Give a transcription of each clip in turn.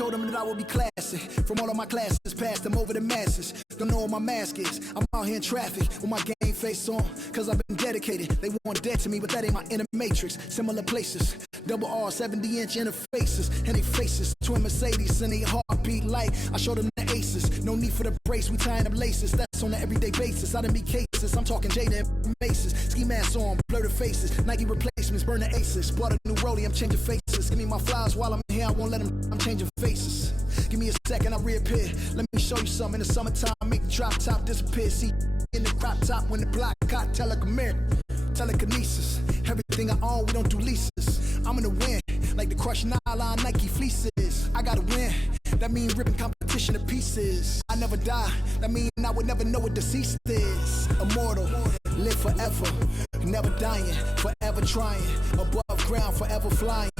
told them that I would be classy. From all of my classes, passed them over the masses. Don't know what my mask is. I'm out here in traffic with my game face on. Cause I've been dedicated. They want dead to me, but that ain't my inner matrix. Similar places. Double R, 70-inch interfaces. And they faces. Twin Mercedes and they heartbeat light. I showed them the aces. No need for the brace. We tying up laces. That's on an everyday basis. I done be cases. I'm talking Jada and Maces. Ski masks on. Blur the faces. Nike replacements. Burn the aces. Bought a new rollie. I'm changing faces. Give me my flowers while I'm here. I won't let them. I'm changing faces. Give me a second. I reappear. Let me show you something. In the summertime, make the drop top disappear. See in the crop top when the block caught. Telekinesis. Everything I own, we don't do leases. I'm gonna win, like the crushed nylon Nike fleeces. I gotta win, that mean ripping competition to pieces. I never die, that mean I would never know what deceased is. Immortal, live forever, never dying, forever trying. Above ground, forever flying,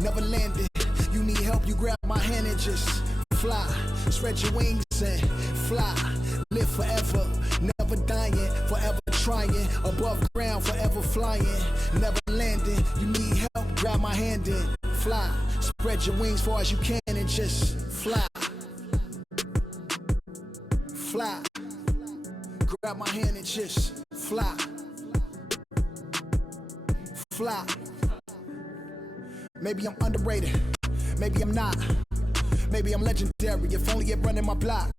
never landing. You need help, you grab my hand and just fly. Spread your wings and fly. Live forever, never dying, forever trying. Above ground, forever flying, never landing. You need help, grab my hand and fly. Spread your wings far as you can and just fly. Fly. Grab my hand and just fly. Fly. Maybe I'm underrated, maybe I'm not. Maybe I'm legendary, if only it running my block.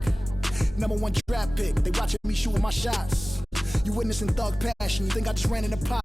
Number one draft pick, they watching me shooting my shots. You witnessing thug passion, you think I just ran in the pot.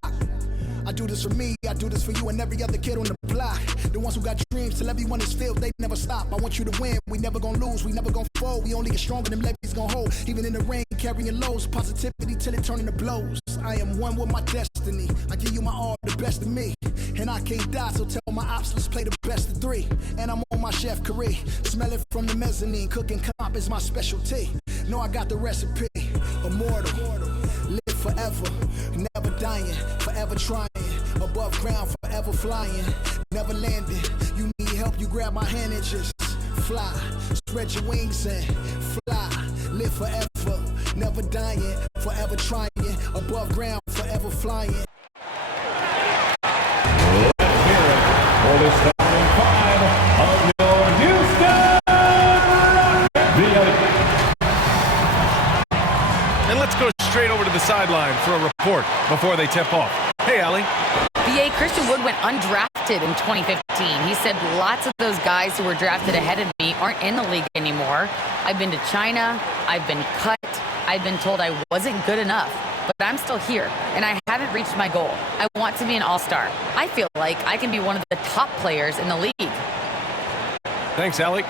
I do this for me, I do this for you and every other kid on the block. The ones who got dreams till everyone is filled, they never stop. I want you to win, we never gonna lose, we never gonna fold. We only get stronger than levees gonna hold. Even in the rain, carrying lows, positivity till it turn into blows. I am one with my destiny, I give you my all, the best of me. And I can't die, so tell my ops, let's play the best of three. And I'm on my chef career, smell it from the mezzanine. Cooking comp is my specialty. Know I got the recipe, immortal, live forever, never dying, forever trying. Above ground, forever flying, never landing. You need help, you grab my hand and just fly. Spread your wings and fly. Live forever, never dying, forever trying. Above ground, forever flying. For the starting five of your Houston Rockets. And let's go straight over to the sideline for a report before they tip off. Hey, Allie. B.A. Christian Wood went undrafted in 2015. He said lots of those guys who were drafted ahead of me aren't in the league anymore. I've been to China. I've been cut. I've been told I wasn't good enough. But I'm still here, and I haven't reached my goal. I want to be an all-star. I feel like I can be one of the top players in the league. Thanks, Allie.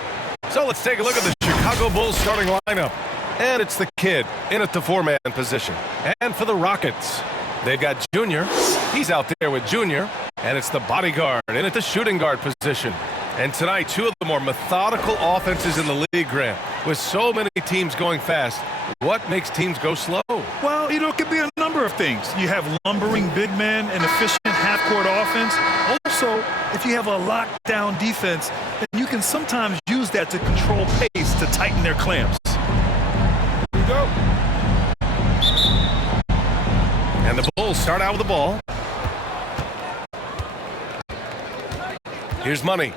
So let's take a look at the Chicago Bulls starting lineup. And it's the kid in at the four-man position. And for the Rockets, they've got Junior. He's out there with Junior. And it's the bodyguard in at the shooting guard position. And tonight, two of the more methodical offenses in the league, Grant. With so many teams going fast, what makes teams go slow? Well, it could be a number of things. You have lumbering big men and efficient half-court offense. Also, if you have a lockdown defense, then you can sometimes use that to control pace to tighten their clamps. Here we go. And the Bulls start out with the ball. Here's Money.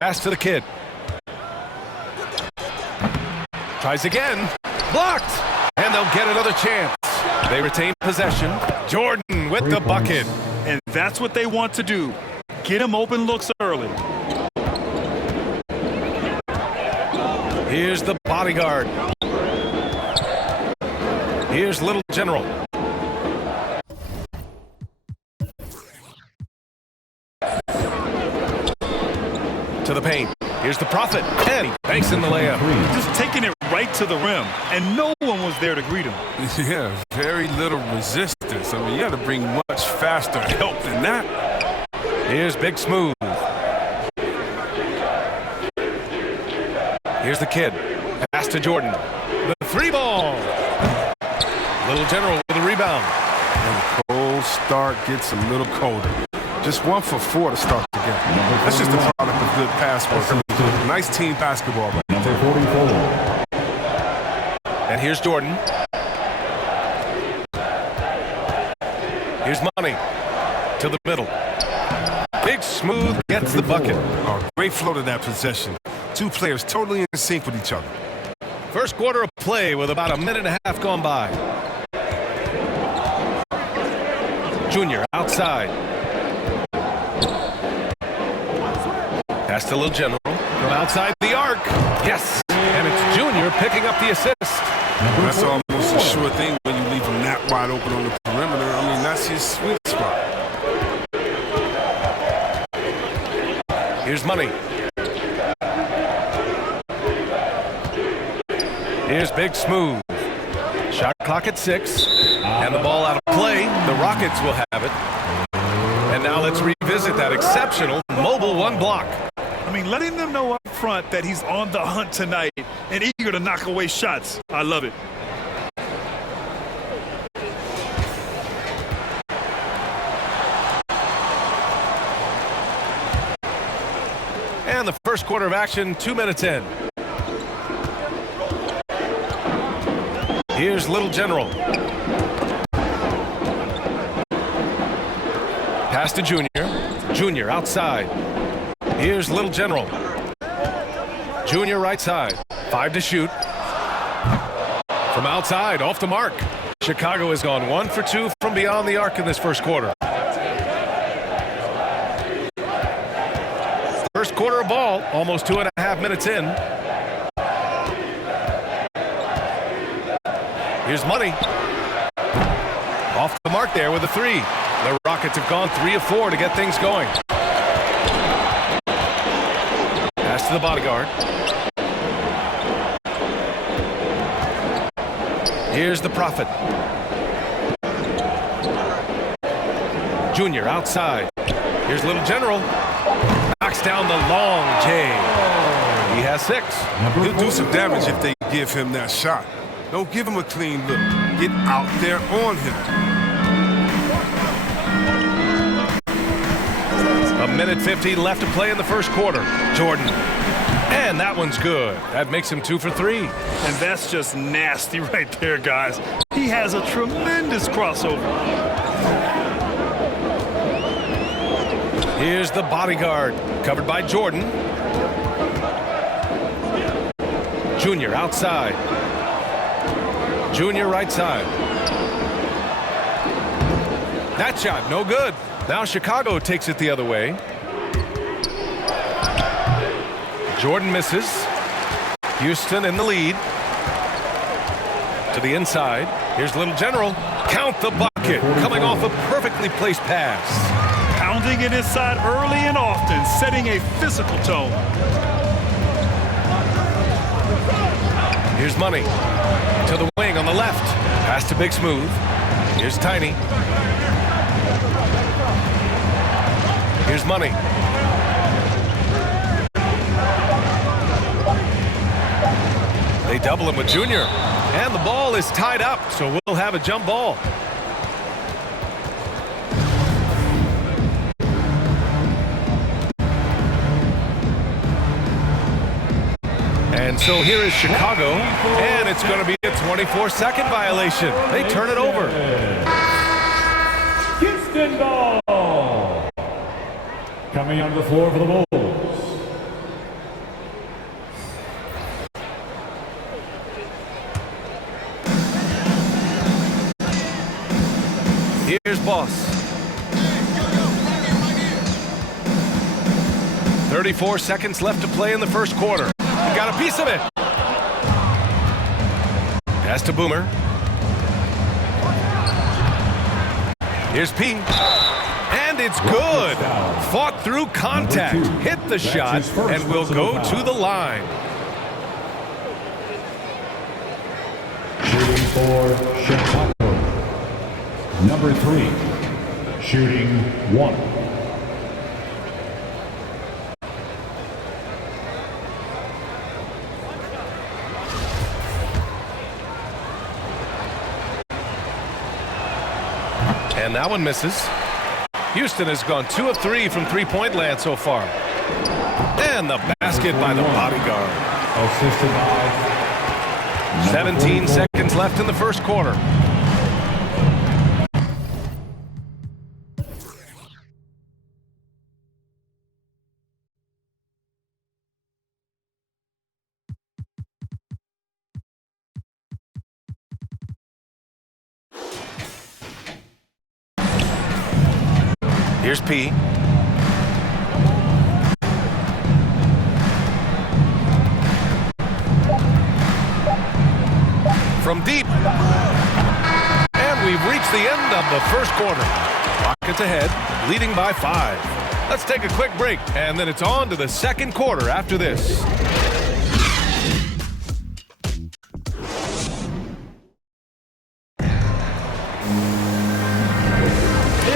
Pass to the kid. Tries again. Blocked. And they'll get another chance. They retain possession. Jordan with the bucket. And that's what they want to do. Get him open looks early. Here's the bodyguard. Here's Little General. To the paint. Here's the Prophet. And he banks in the layup. Just taking it right to the rim. And no one was there to greet him. Yeah, very little resistance. I mean, you got to bring much faster help than that. Here's Big Smooth. Here's the kid. Pass to Jordan. The three ball. Little General with a rebound. And the cold start gets a little colder. Just 1 for 4 to start the game. That's just a product of good pass work. Nice team basketball. Right? Number 44. And here's Jordan. Here's Money. To the middle. Big Smooth gets the bucket. Oh, great flow to that possession. Two players totally in sync with each other. First quarter of play with about a minute and a half gone by. Junior outside. Pass to Little General from outside the arc. Yes, and it's Junior picking up the assist. That's almost a sure thing when you leave him that wide open on the perimeter. I mean, that's his sweet spot. Here's Money. Here's Big Smooth. Shot clock at 6. And the ball out of play. The Rockets will have it. And now let's revisit that exceptional mobile one block. I mean, letting them know up front that he's on the hunt tonight and eager to knock away shots. I love it. And the first quarter of action, 2 minutes in. Here's Little General. Pass to Junior. Junior outside. Here's Little General. Junior right side. 5 to shoot. From outside, off the mark. Chicago has gone 1 for 2 from beyond the arc in this first quarter. First quarter of ball, almost 2.5 minutes in. Here's Money. Off the mark there with a 3. The Rockets have gone 3 of 4 to get things going. Pass to the bodyguard. Here's the Prophet. Junior outside. Here's Little General. Knocks down the long J. He has 6. He'll do some damage if they give him that shot. Don't give him a clean look. Get out there on him. A minute 50 left to play in the first quarter. Jordan. And that one's good. That makes him 2 for 3. And that's just nasty right there, guys. He has a tremendous crossover. Here's the bodyguard, covered by Jordan. Junior outside. Junior right side. That shot, no good. Now Chicago takes it the other way. Jordan misses. Houston in the lead. To the inside. Here's Little General. Count the bucket. Coming off a perfectly placed pass. Pounding it inside early and often, setting a physical tone. Here's Money. To the wing on the left. Pass to Big Smooth. Here's Tiny. Here's Money. They double him with Junior. And the ball is tied up, so we'll have a jump ball. And so here is Chicago, and it's going to be a 24-second violation. They turn it over. Houston ball. Coming onto the floor for the Bulls. Here's Boss. 34 seconds left to play in the first quarter. Got a piece of it. Pass to Boomer. Here's P. And it's good. Fought through contact. Hit the shot and will go to the line. Shooting for Chicago. Number 3. Shooting 1. And that one misses. Houston has gone 2 of 3 from three-point land so far. And the basket by the bodyguard. Assisted by 17 seconds left in the first quarter. Here's P. From deep. And we've reached the end of the first quarter. Rockets ahead, leading by 5. Let's take a quick break, and then it's on to the second quarter after this.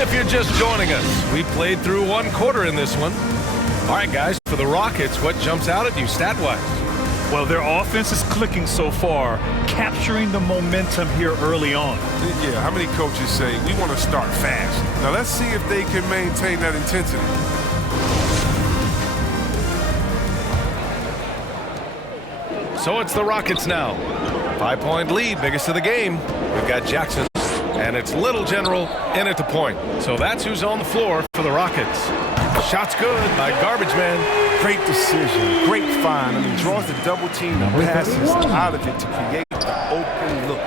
If you're just joining us, we played through one quarter in this one. All right, guys, for the Rockets, what jumps out at you stat-wise? Well, their offense is clicking so far, capturing the momentum here early on. Yeah, how many coaches say, we want to start fast? Now, let's see if they can maintain that intensity. So it's the Rockets now. 5-point lead, biggest of the game. We've got Jackson, and it's Little General in at the point. So that's who's on the floor for the Rockets. Shot's good by Garbage Man. Great decision, great find. I mean, draws the double team and passes out of it to create the open look.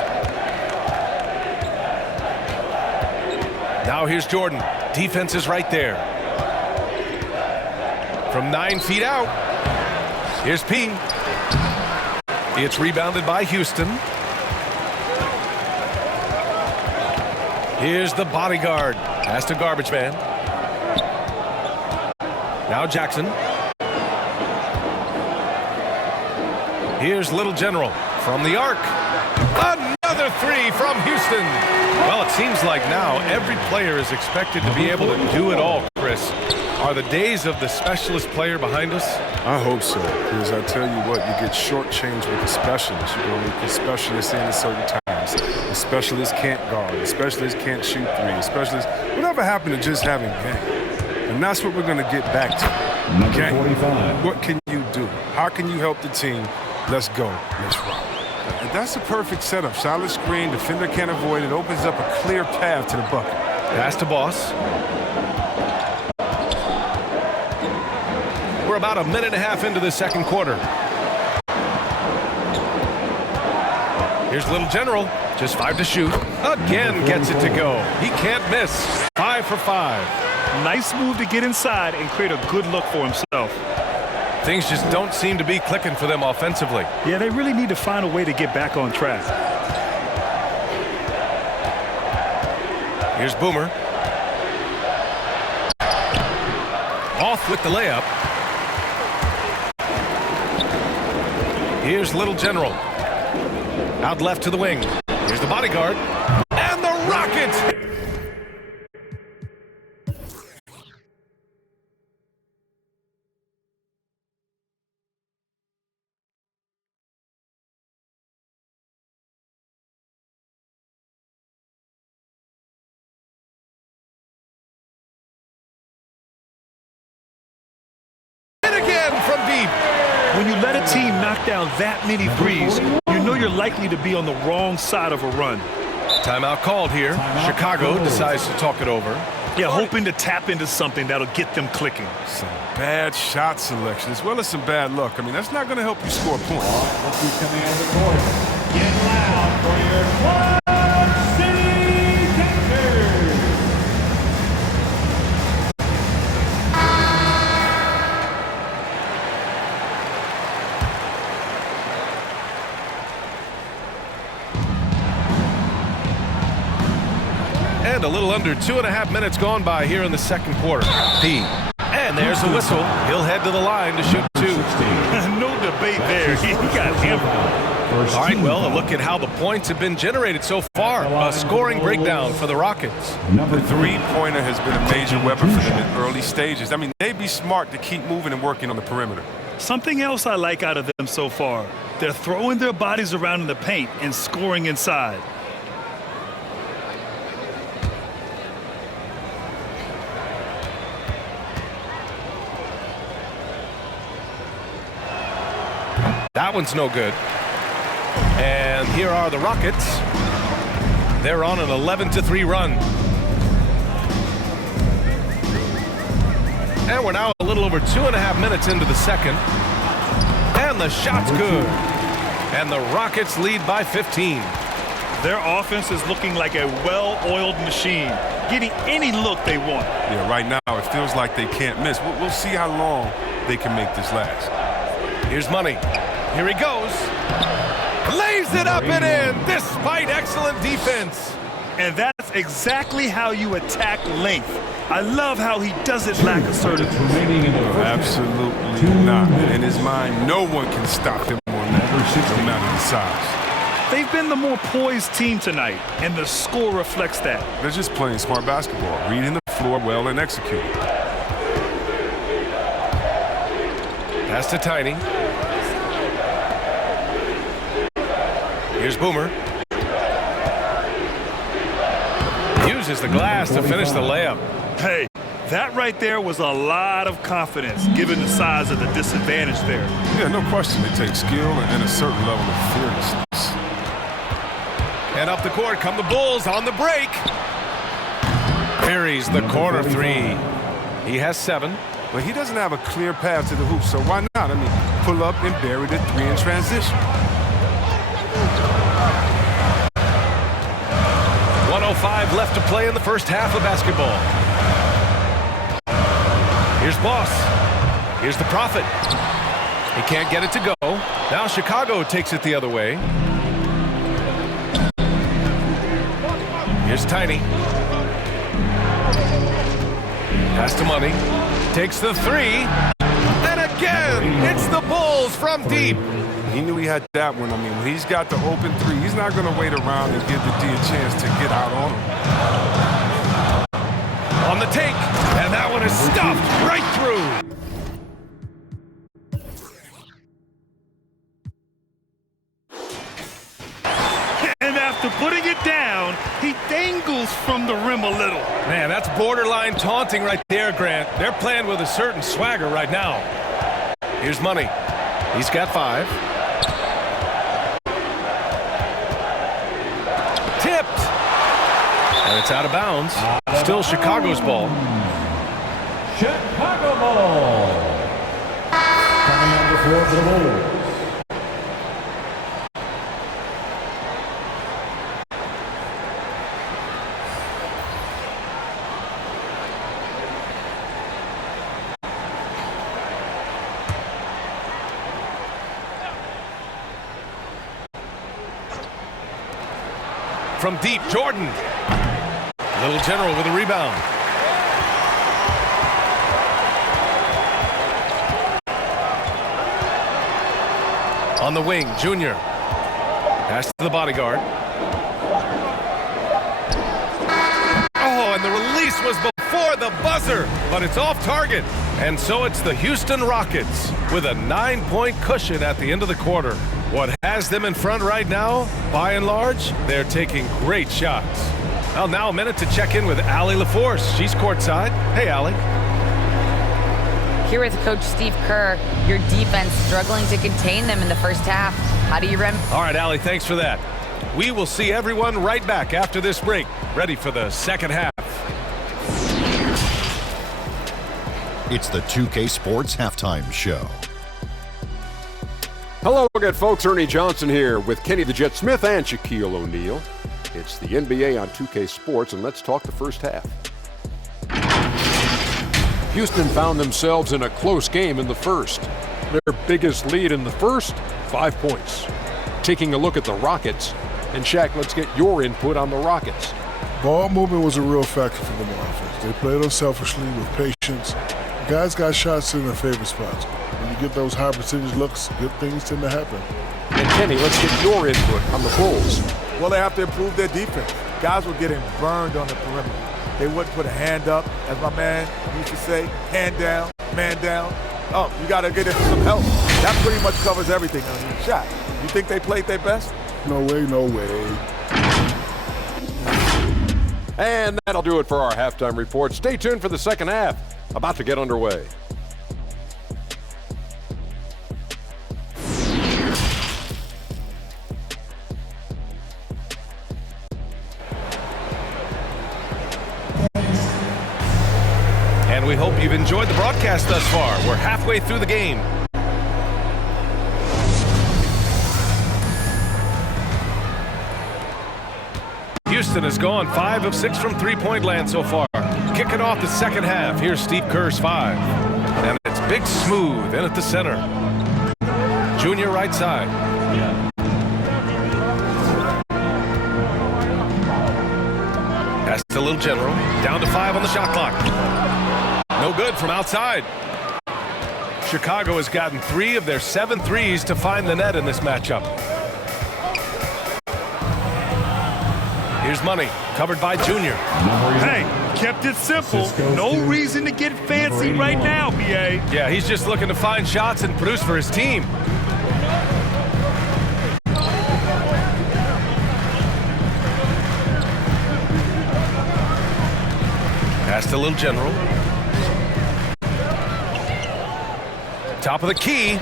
Now here's Jordan. Defense is right there. From 9 feet out. Here's P. It's rebounded by Houston. Here's the bodyguard. Pass to Garbage Man. Now Jackson. Here's Little General from the arc. Another 3 from Houston. Well, it seems like now every player is expected to be able to do it all, Chris. Are the days of the specialist player behind us? I hope so, because I tell you what, you get shortchanged with the specialists. You can only put specialists in at certain times. The specialist can't guard. The specialist can't shoot 3. The specialist, whatever happened to just having game? And that's what we're going to get back to. Number 45. What can you do? How can you help the team? Let's go. Let's rock. And that's a perfect setup. Solid screen, defender can't avoid it. Opens up a clear path to the bucket. Pass to Boss. We're about a minute and a half into the second quarter. Here's Little General. Just 5 to shoot. Again gets it to go. He can't miss. 5 for 5. Nice move to get inside and create a good look for himself. Things just don't seem to be clicking for them offensively. Yeah, they really need to find a way to get back on track. Here's Boomer. Off with the layup. Here's Little General. Out left to the wing. Here's the bodyguard. And the Rockets! From deep. When you let a team knock down that many threes, you know you're likely to be on the wrong side of a run. Timeout called here. Chicago decides to talk it over. Yeah, hoping to tap into something that'll get them clicking. Some bad shot selection as well as some bad luck. I mean, that's not going to help you score points. Let's be coming out of the court. Get loud for your Quad City Cavaliers. And a little under 2.5 minutes gone by here in the second quarter. P. And there's the whistle. He'll head to the line to shoot 2. No debate there. He got hammered. All right, well, a look at how the points have been generated so far. A scoring breakdown for the Rockets. The three-pointer has been a major weapon for them in early stages. I mean, they'd be smart to keep moving and working on the perimeter. Something else I like out of them so far. They're throwing their bodies around in the paint and scoring inside. That one's no good. And here are the Rockets. They're on an 11-3 run. And we're now a little over 2.5 minutes into the second. And the shot's good. And the Rockets lead by 15. Their offense is looking like a well-oiled machine, getting any look they want. Yeah, right now it feels like they can't miss. We'll see how long they can make this last. Here's Money. Here he goes. Lays it up and in despite excellent defense. And that's exactly how you attack length. I love how he doesn't lack assertiveness. Absolutely not. In his mind, no one can stop him on that, no matter the size. They've been the more poised team tonight, and the score reflects that. They're just playing smart basketball, reading the floor well and executing. Pass to Tiny. Here's Boomer. Uses the glass to finish the layup. Hey, that right there was a lot of confidence, given the size of the disadvantage there. Yeah, no question. It takes skill and a certain level of fearlessness. And up the court come the Bulls on the break. Buries the corner three. He has 7. But he doesn't have a clear path to the hoop, so why not? I mean, pull up and bury the 3 in transition. 1:05 left to play in the first half of basketball. Here's Boss. Here's the Prophet. He can't get it to go. Now Chicago takes it the other way. Here's Tiny. Pass to Money. Takes the 3. And again, it's the Bulls from deep. He knew he had that one. I mean, when he's got the open 3, he's not going to wait around and give the D a chance to get out on him. On the take, and that one is stuffed right through. And after putting it down, he dangles from the rim a little. Man, that's borderline taunting right there, Grant. They're playing with a certain swagger right now. Here's Money. He's got 5. Tipped. And it's out of bounds. Still Chicago's ball. Chicago ball. Coming on the floor for the Bulls. From deep, Jordan. Little General with a rebound. On the wing, Junior. Pass to the bodyguard. Oh, and the release was before the buzzer, but it's off target. And so it's the Houston Rockets with a 9-point cushion at the end of the quarter. What has them in front right now, by and large, they're taking great shots. Well, now a minute to check in with Allie LaForce. She's courtside. Hey, Allie. Here with Coach Steve Kerr, your defense struggling to contain them in the first half. How do you All right, Allie, thanks for that. We will see everyone right back after this break, ready for the second half. It's the 2K Sports Halftime Show. Hello again, folks. Ernie Johnson here with Kenny the Jet Smith and Shaquille O'Neal. It's the NBA on 2K Sports, and let's talk the first half. Houston found themselves in a close game in the first. Their biggest lead in the first, 5 points. Taking a look at the Rockets. And Shaq, let's get your input on the Rockets. Ball movement was a real factor for them on offense. They played unselfishly with patience. Guys got shots in their favorite spots. When you get those high percentage looks, good things tend to happen. And Kenny, let's get your input on the Bulls. Well, they have to improve their defense. Guys were getting burned on the perimeter. They wouldn't put a hand up, as my man used to say, hand down, man down. Oh, you got to get some help. That pretty much covers everything on your shot. You think they played their best? No way, no way. And that'll do it for our halftime report. Stay tuned for the second half. About to get underway. And we hope you've enjoyed the broadcast thus far. We're halfway through the game. Houston has gone 5 of 6 from three-point land so far. Kicking off the second half. Here's Steve Kerr's 5. And it's Big Smooth in at the center. Junior right side. Pass to Little General. Down to 5 on the shot clock. No good from outside. Chicago has gotten 3 of their 7 threes to find the net in this matchup. Here's Money, covered by Junior. Hey, kept it simple. No reason to get fancy right now, BA. Yeah, he's just looking to find shots and produce for his team. Pass to Little General. Top of the key.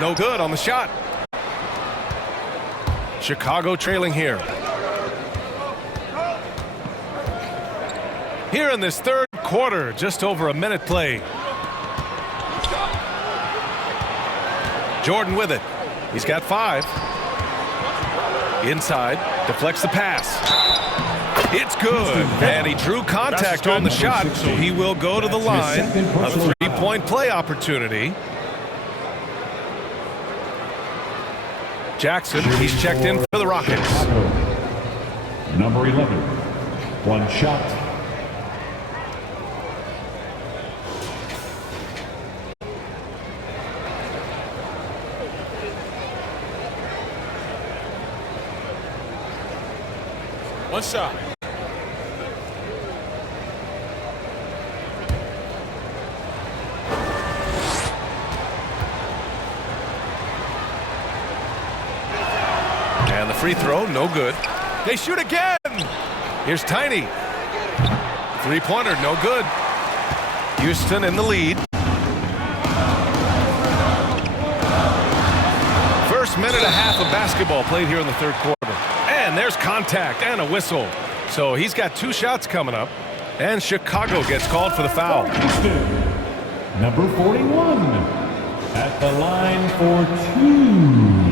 No good on the shot. Chicago trailing here. Here in this third quarter, just over a minute played. Jordan with it. He's got 5. Inside, deflects the pass. It's good, and he drew contact on the shot, so he will go to the line. A three-point play opportunity. Jackson, he's checked in for the Rockets. Number 11, one shot. One shot. And the free throw, no good. They shoot again. Here's Tiny. Three-pointer, no good. Houston in the lead. First minute and a half of basketball played here in the third quarter. And there's contact and a whistle. So he's got 2 shots coming up. And Chicago gets called for the foul. Houston, number 41, at the line for 2.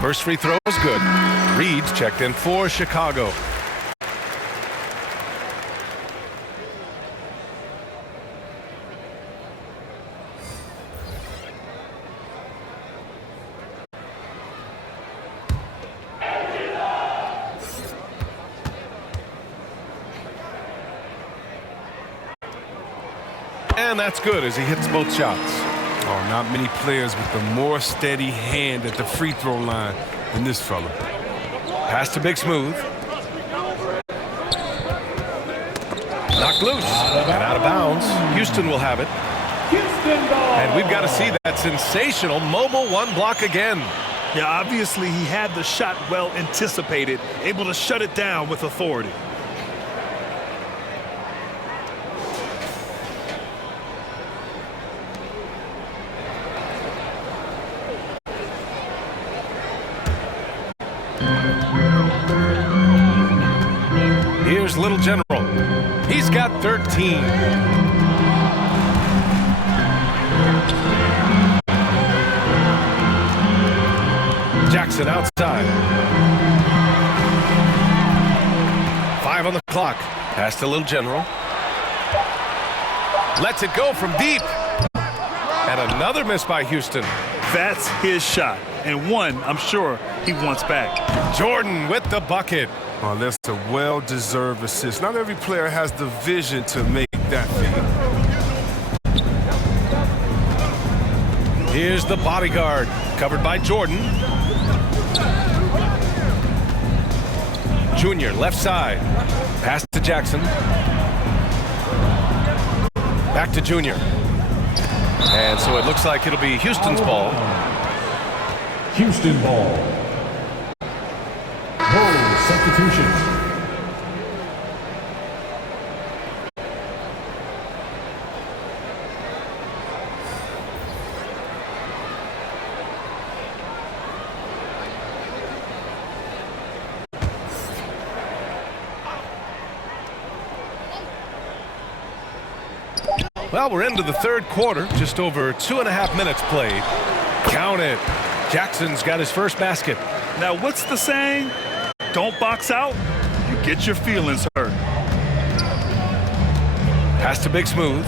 First free throw is good. Reed's checked in for Chicago. And that's good as he hits both shots. Oh, not many players with a more steady hand at the free throw line than this fella. Pass to Big Smooth. Knocked loose and out of bounds. Houston will have it. And we've got to see that sensational mobile one block again. Yeah, obviously he had the shot well anticipated, able to shut it down with authority. Here's Little General. He's got 13. Jackson outside. 5 on the clock. Pass to Little General. Lets it go from deep. And another miss by Houston. That's his shot, and one I'm sure he wants back. Jordan with the bucket. Oh, that's a well-deserved assist. Not every player has the vision to make that feed. Here's the bodyguard, covered by Jordan. Junior, left side. Pass to Jackson. Back to Junior. And so it looks like it'll be Houston's ball. Houston ball. No substitutions. Well, we're into the third quarter, just over 2.5 minutes played. Count it. Jackson's got his first basket. Now, what's the saying? Don't box out, you get your feelings hurt. Pass to Big Smooth.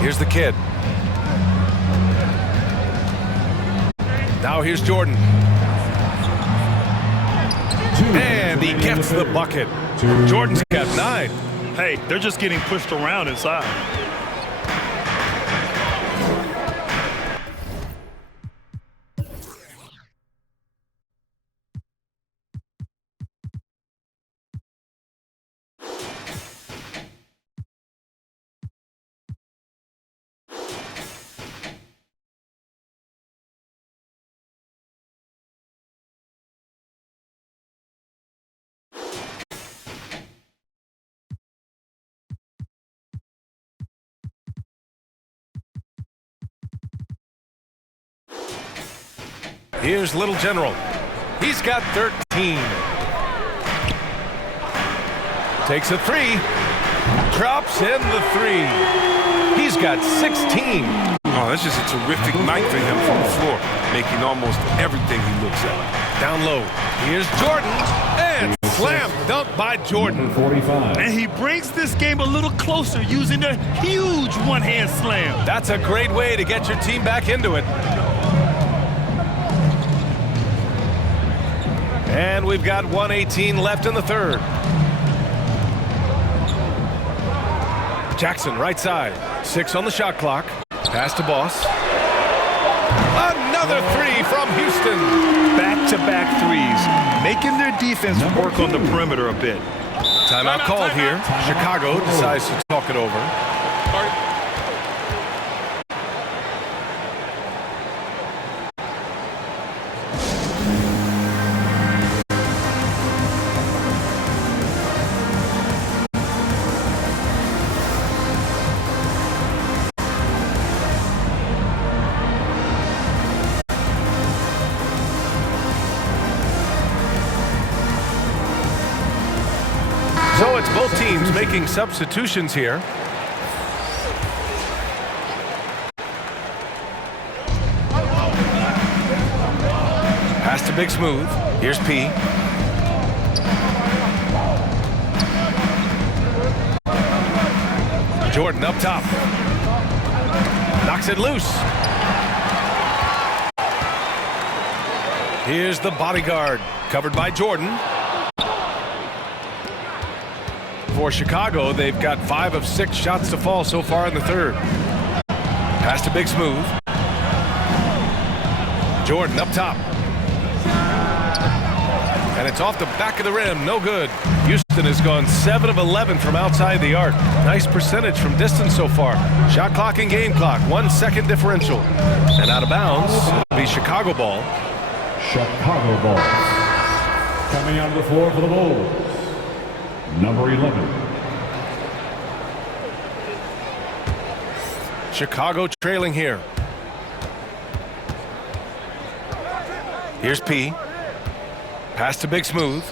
Here's the kid. Now here's Jordan. And he gets the bucket. Jordan's got 9. Hey, they're just getting pushed around inside. Here's Little General. He's got 13. Takes a 3. Drops in the 3. He's got 16. Oh, that's just a terrific night for him from the floor, making almost everything he looks at. Down low. Here's Jordan. And slam dunk by Jordan. 45. And he brings this game a little closer using a huge one-hand slam. That's a great way to get your team back into it. And we've got 1:18 left in the third. Jackson, right side. 6 on the shot clock. Pass to Boss. Another 3 from Houston. Back-to-back threes, making their defense work on the perimeter a bit. Timeout called here. Chicago decides to talk it over. So it's both teams making substitutions here. Pass to Big Smooth. Here's P. Jordan up top. Knocks it loose. Here's the bodyguard, covered by Jordan. For Chicago, they've got 5 of 6 shots to fall so far in the third. Pass to Big Smooth. Jordan up top. And it's off the back of the rim, no good. Houston has gone 7 of 11 from outside the arc. Nice percentage from distance so far. Shot clock and game clock, 1 second differential. And out of bounds, it'll be Chicago ball. Chicago ball. Coming on the floor for the Bulls. Number 11. Chicago trailing here. Here's P. Pass to Big Smooth.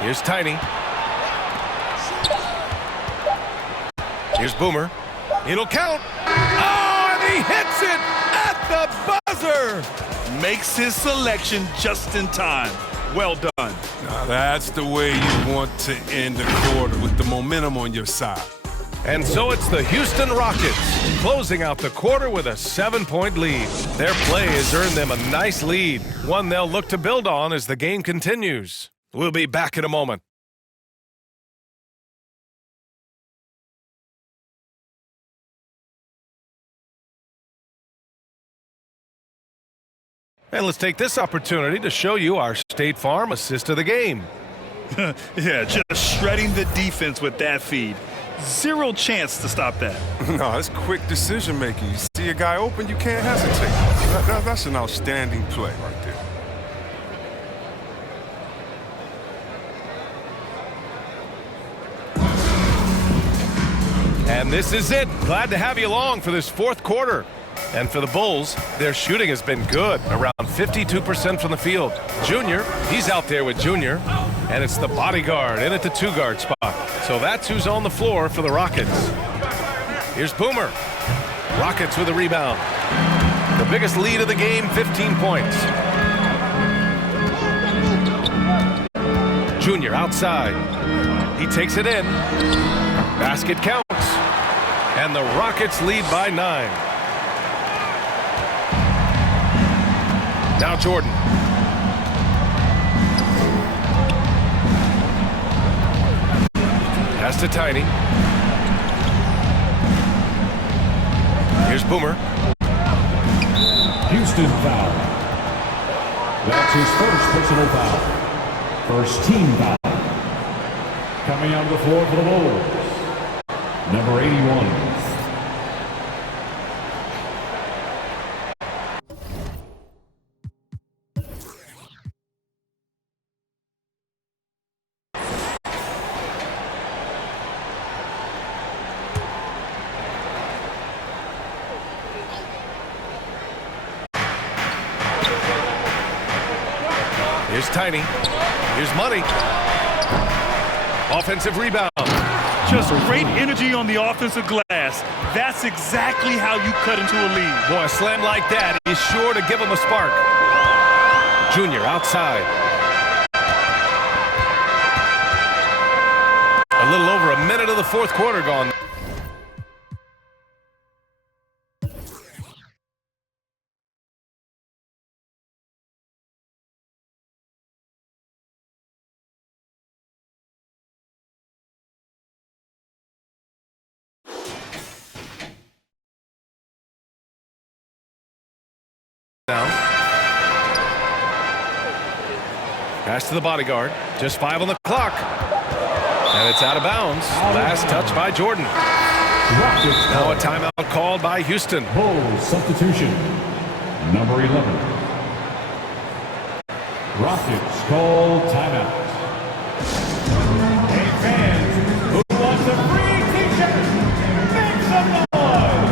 Here's Tiny. Here's Boomer. It'll count. Oh, and he hits it at the buzzer. Makes his selection just in time. Well done. Now that's the way you want to end the quarter, with the momentum on your side. And so it's the Houston Rockets closing out the quarter with a 7-point lead. Their play has earned them a nice lead, one they'll look to build on as the game continues. We'll be back in a moment. And let's take this opportunity to show you our State Farm assist of the game. Yeah, just shredding the defense with that feed. Zero chance to stop that. No, it's quick decision making. You see a guy open, you can't hesitate. That's an outstanding play right there. And this is it. Glad to have you along for this fourth quarter. And for the Bulls, their shooting has been good, around 52% from the field. Junior, he's out there with Junior, and it's the bodyguard in at the 2-guard spot. So that's who's on the floor for the Rockets. Here's Boomer. Rockets with a rebound. The biggest lead of the game, 15 points. Junior outside. He takes it in. Basket counts. And the Rockets lead by 9. Now Jordan. Pass to Tiny. Here's Boomer. Houston foul. That's his first personal foul. First team foul. Coming on the floor for the Bulls. Number 81. Here's Tiny. Here's Money. Offensive rebound. Just great energy on the offensive glass. That's exactly how you cut into a lead. Boy, a slam like that is sure to give him a spark. Junior outside. A little over a minute of the fourth quarter gone. Now. Pass to the bodyguard. Just 5 on the clock. And it's out of bounds. Last touch by Jordan. Now a timeout called by Houston. Bulls substitution. Number 11. Rockets call timeout. Hey fans, who wants a free t-shirt? Make some noise!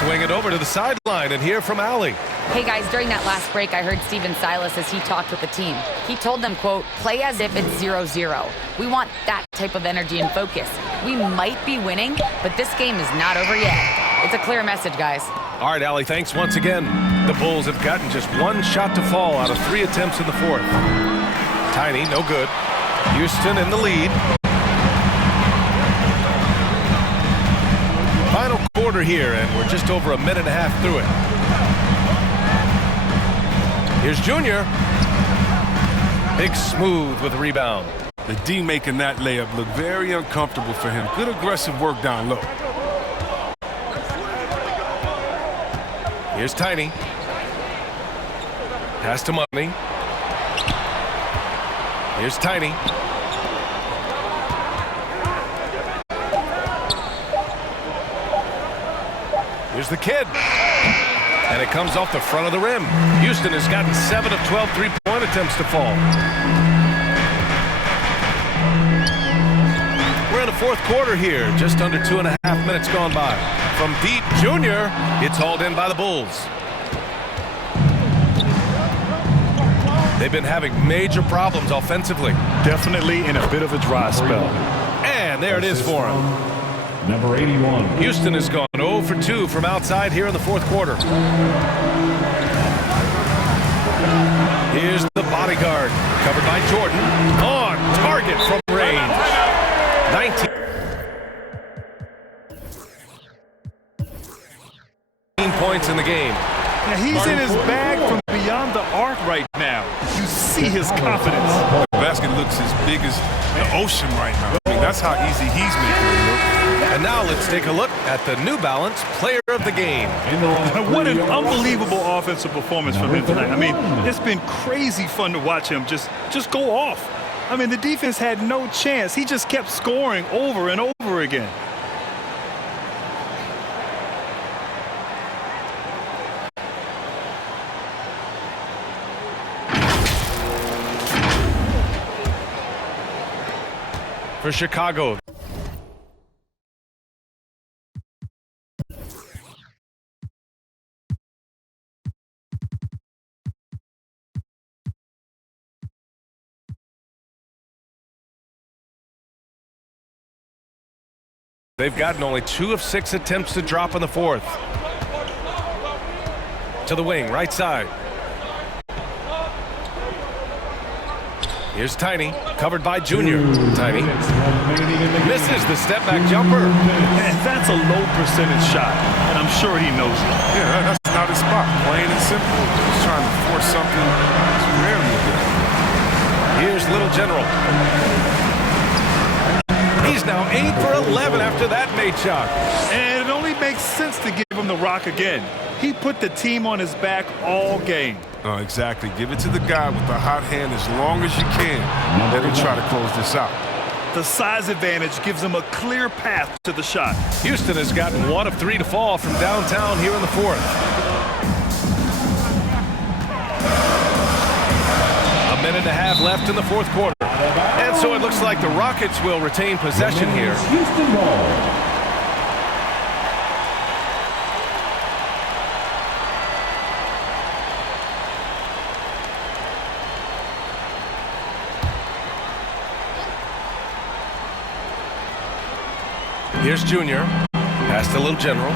Swing it over to the sideline and hear from Allie. Hey guys, during that last break, I heard Steven Silas as he talked with the team. He told them, quote, play as if it's 0-0. We want that type of energy and focus. We might be winning, but this game is not over yet. It's a clear message, guys. All right, Allie, thanks once again. The Bulls have gotten just 1 shot to fall out of 3 attempts in the fourth. Tiny, no good. Houston in the lead. Final quarter here, and we're just over a minute and a half through it. Here's Junior. Big Smooth with a rebound. The D making that layup look very uncomfortable for him. Good aggressive work down low. Here's Tiny. Pass to Money. Here's Tiny. Here's the kid. And it comes off the front of the rim. Houston has gotten 7 of 12 three-point attempts to fall. We're in the fourth quarter here. Just under 2.5 minutes gone by. From deep, Junior. It's hauled in by the Bulls. They've been having major problems offensively. Definitely in a bit of a dry spell. And there it is for him. Number 81. Houston has gone 0 for 2 from outside here in the fourth quarter. Here's the bodyguard, covered by Jordan. On target from range. 19 points in the game. Now he's in his bag from beyond the arc right now. You see his confidence. The basket looks as big as the ocean right now. I mean, that's how easy he's making it look. And now let's take a look at the New Balance Player of the Game. What an unbelievable offensive performance from him tonight. I mean, it's been crazy fun to watch him just go off. I mean, the defense had no chance. He just kept scoring over and over again. For Chicago, They've gotten only 2 of 6 attempts to drop in the fourth. To the wing, right side. Here's Tiny, covered by Junior. Tiny misses the step-back jumper. And that's a low percentage shot, and I'm sure he knows it. Yeah, that's not his spot. Plain and simple. He's trying to force something that's rarely a good. Here's Little General. He's now 8 for 11 after that made shot. And it only makes sense to give him the rock again. He put the team on his back all game. Oh, exactly. Give it to the guy with the hot hand as long as you can. Let him try to close this out. The size advantage gives him a clear path to the shot. Houston has gotten 1 of 3 to fall from downtown here in the fourth. A minute and a half left in the fourth quarter. And so it looks like the Rockets will retain possession here. Houston ball. Here's Junior. Pass to Little General.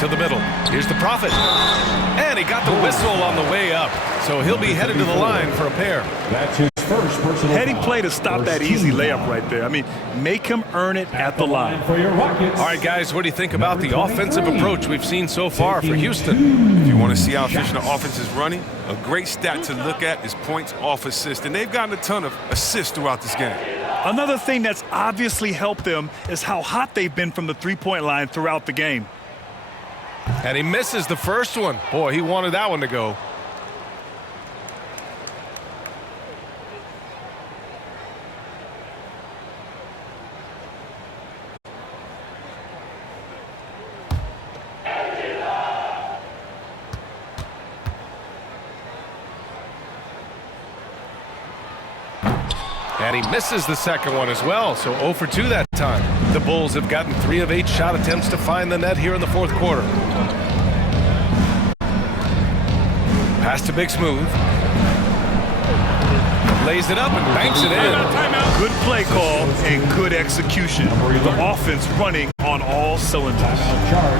To the middle. Here's the Prophet. And he got the whistle on the way up. So he'll be headed to the line for a pair. That's his first personal Heading foul. play to stop that easy layup right there. I mean, make him earn it at the line. For your Rockets. All right, guys, what do you think about the offensive approach we've seen so far for Houston? If you want to see how efficient the offense is running, a great stat to look at is points off assist. And they've gotten a ton of assists throughout this game. Another thing that's obviously helped them is how hot they've been from the three-point line throughout the game. And he misses the first one. Boy, he wanted that one to go. And he misses the second one as well, so 0 for 2 that time. The Bulls have gotten 3 of 8 shot attempts to find the net here in the fourth quarter. Pass to Big Smooth. Lays it up and banks it in. Good play call and good execution. The offense running on all cylinders.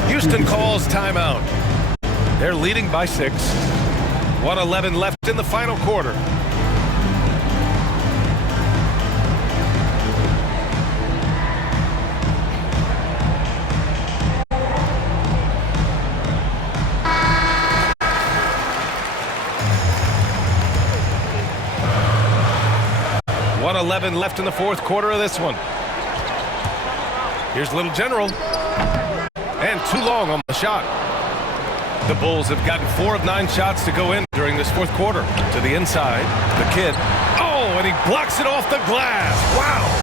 Houston calls timeout. They're leading by 6. 1:11 left in the final quarter. .11 left in the fourth quarter of this one. Here's Little General. And too long on the shot. The Bulls have gotten 4 of 9 shots to go in during this fourth quarter. To the inside, the kid. Oh, and he blocks it off the glass. Wow.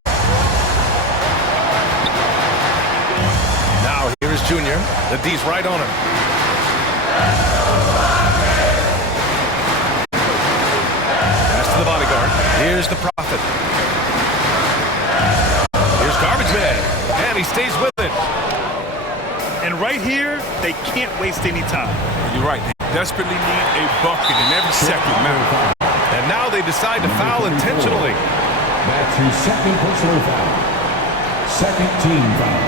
Now here is Junior. The D's right on him. Pass to the bodyguard. Here's the Prophet. Here's Garbage Man. And he stays with it. And right here, they can't waste any time. You're right. They desperately need a bucket in every second, man. And now they decide to foul intentionally. That's his second personal foul. Second team foul.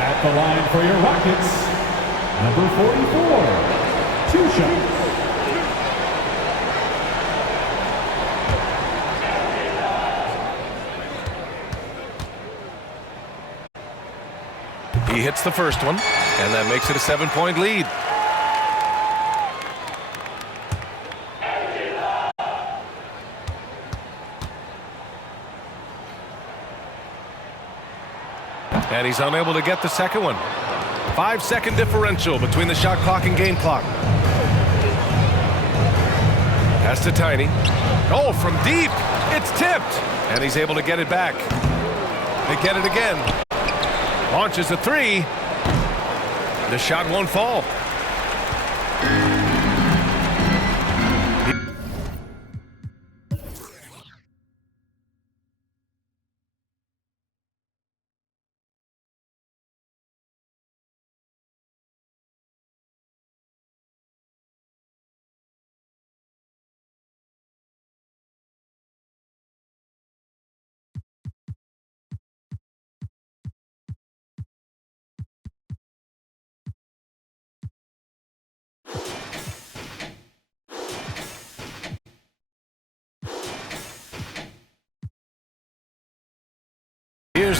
At the line for your Rockets, number 44, 2 shots. He hits the first one, and that makes it a 7-point lead. And he's unable to get the second one. 5-second differential between the shot clock and game clock. Pass to Tiny. Oh, from deep. It's tipped. And he's able to get it back. They get it again. Launches a 3. The shot won't fall.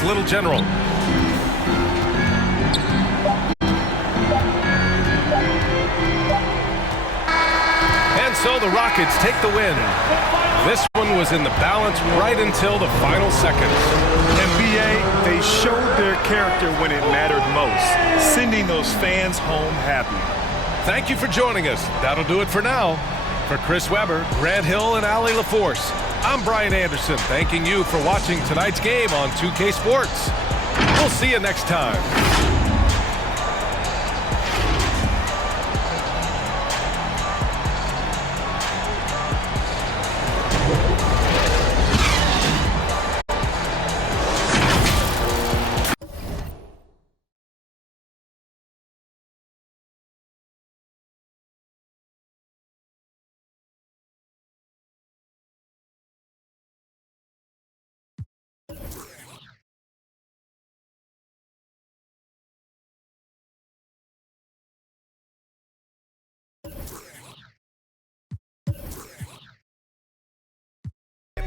little general. And so the Rockets take the win. This one was in the balance right until the final seconds. NBA, they showed their character when it mattered most, sending those fans home happy. Thank you for joining us. That'll do it for now. For Chris Webber, Grant Hill, and Allie LaForce, I'm Brian Anderson, thanking you for watching tonight's game on 2K Sports. We'll see you next time.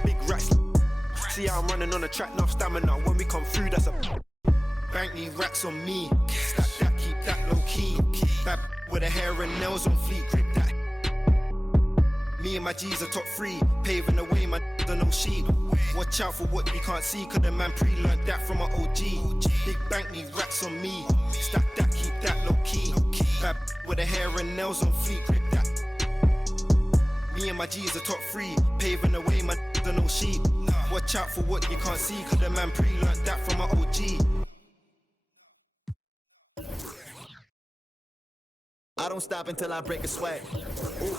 Big racks. See how I'm running on the track, enough stamina. When we come through, that's a bank these racks on me. Stack that, keep that low key. That with the hair and nails on fleek. Grip that. Me and my G's are top 3, paving the way, my don't know sheep. Watch out for what you can't see, cause the man pre-learned that from an OG. Big bank these racks on me. Stack that, keep that low key. That with the hair and nails on fleek. Grip that. Me and my G's are top 3, paving the way, my don't know sheep. Watch out for what you can't see, cause the man pre-learned that from an OG. I don't stop until I break a sweat. Ooh,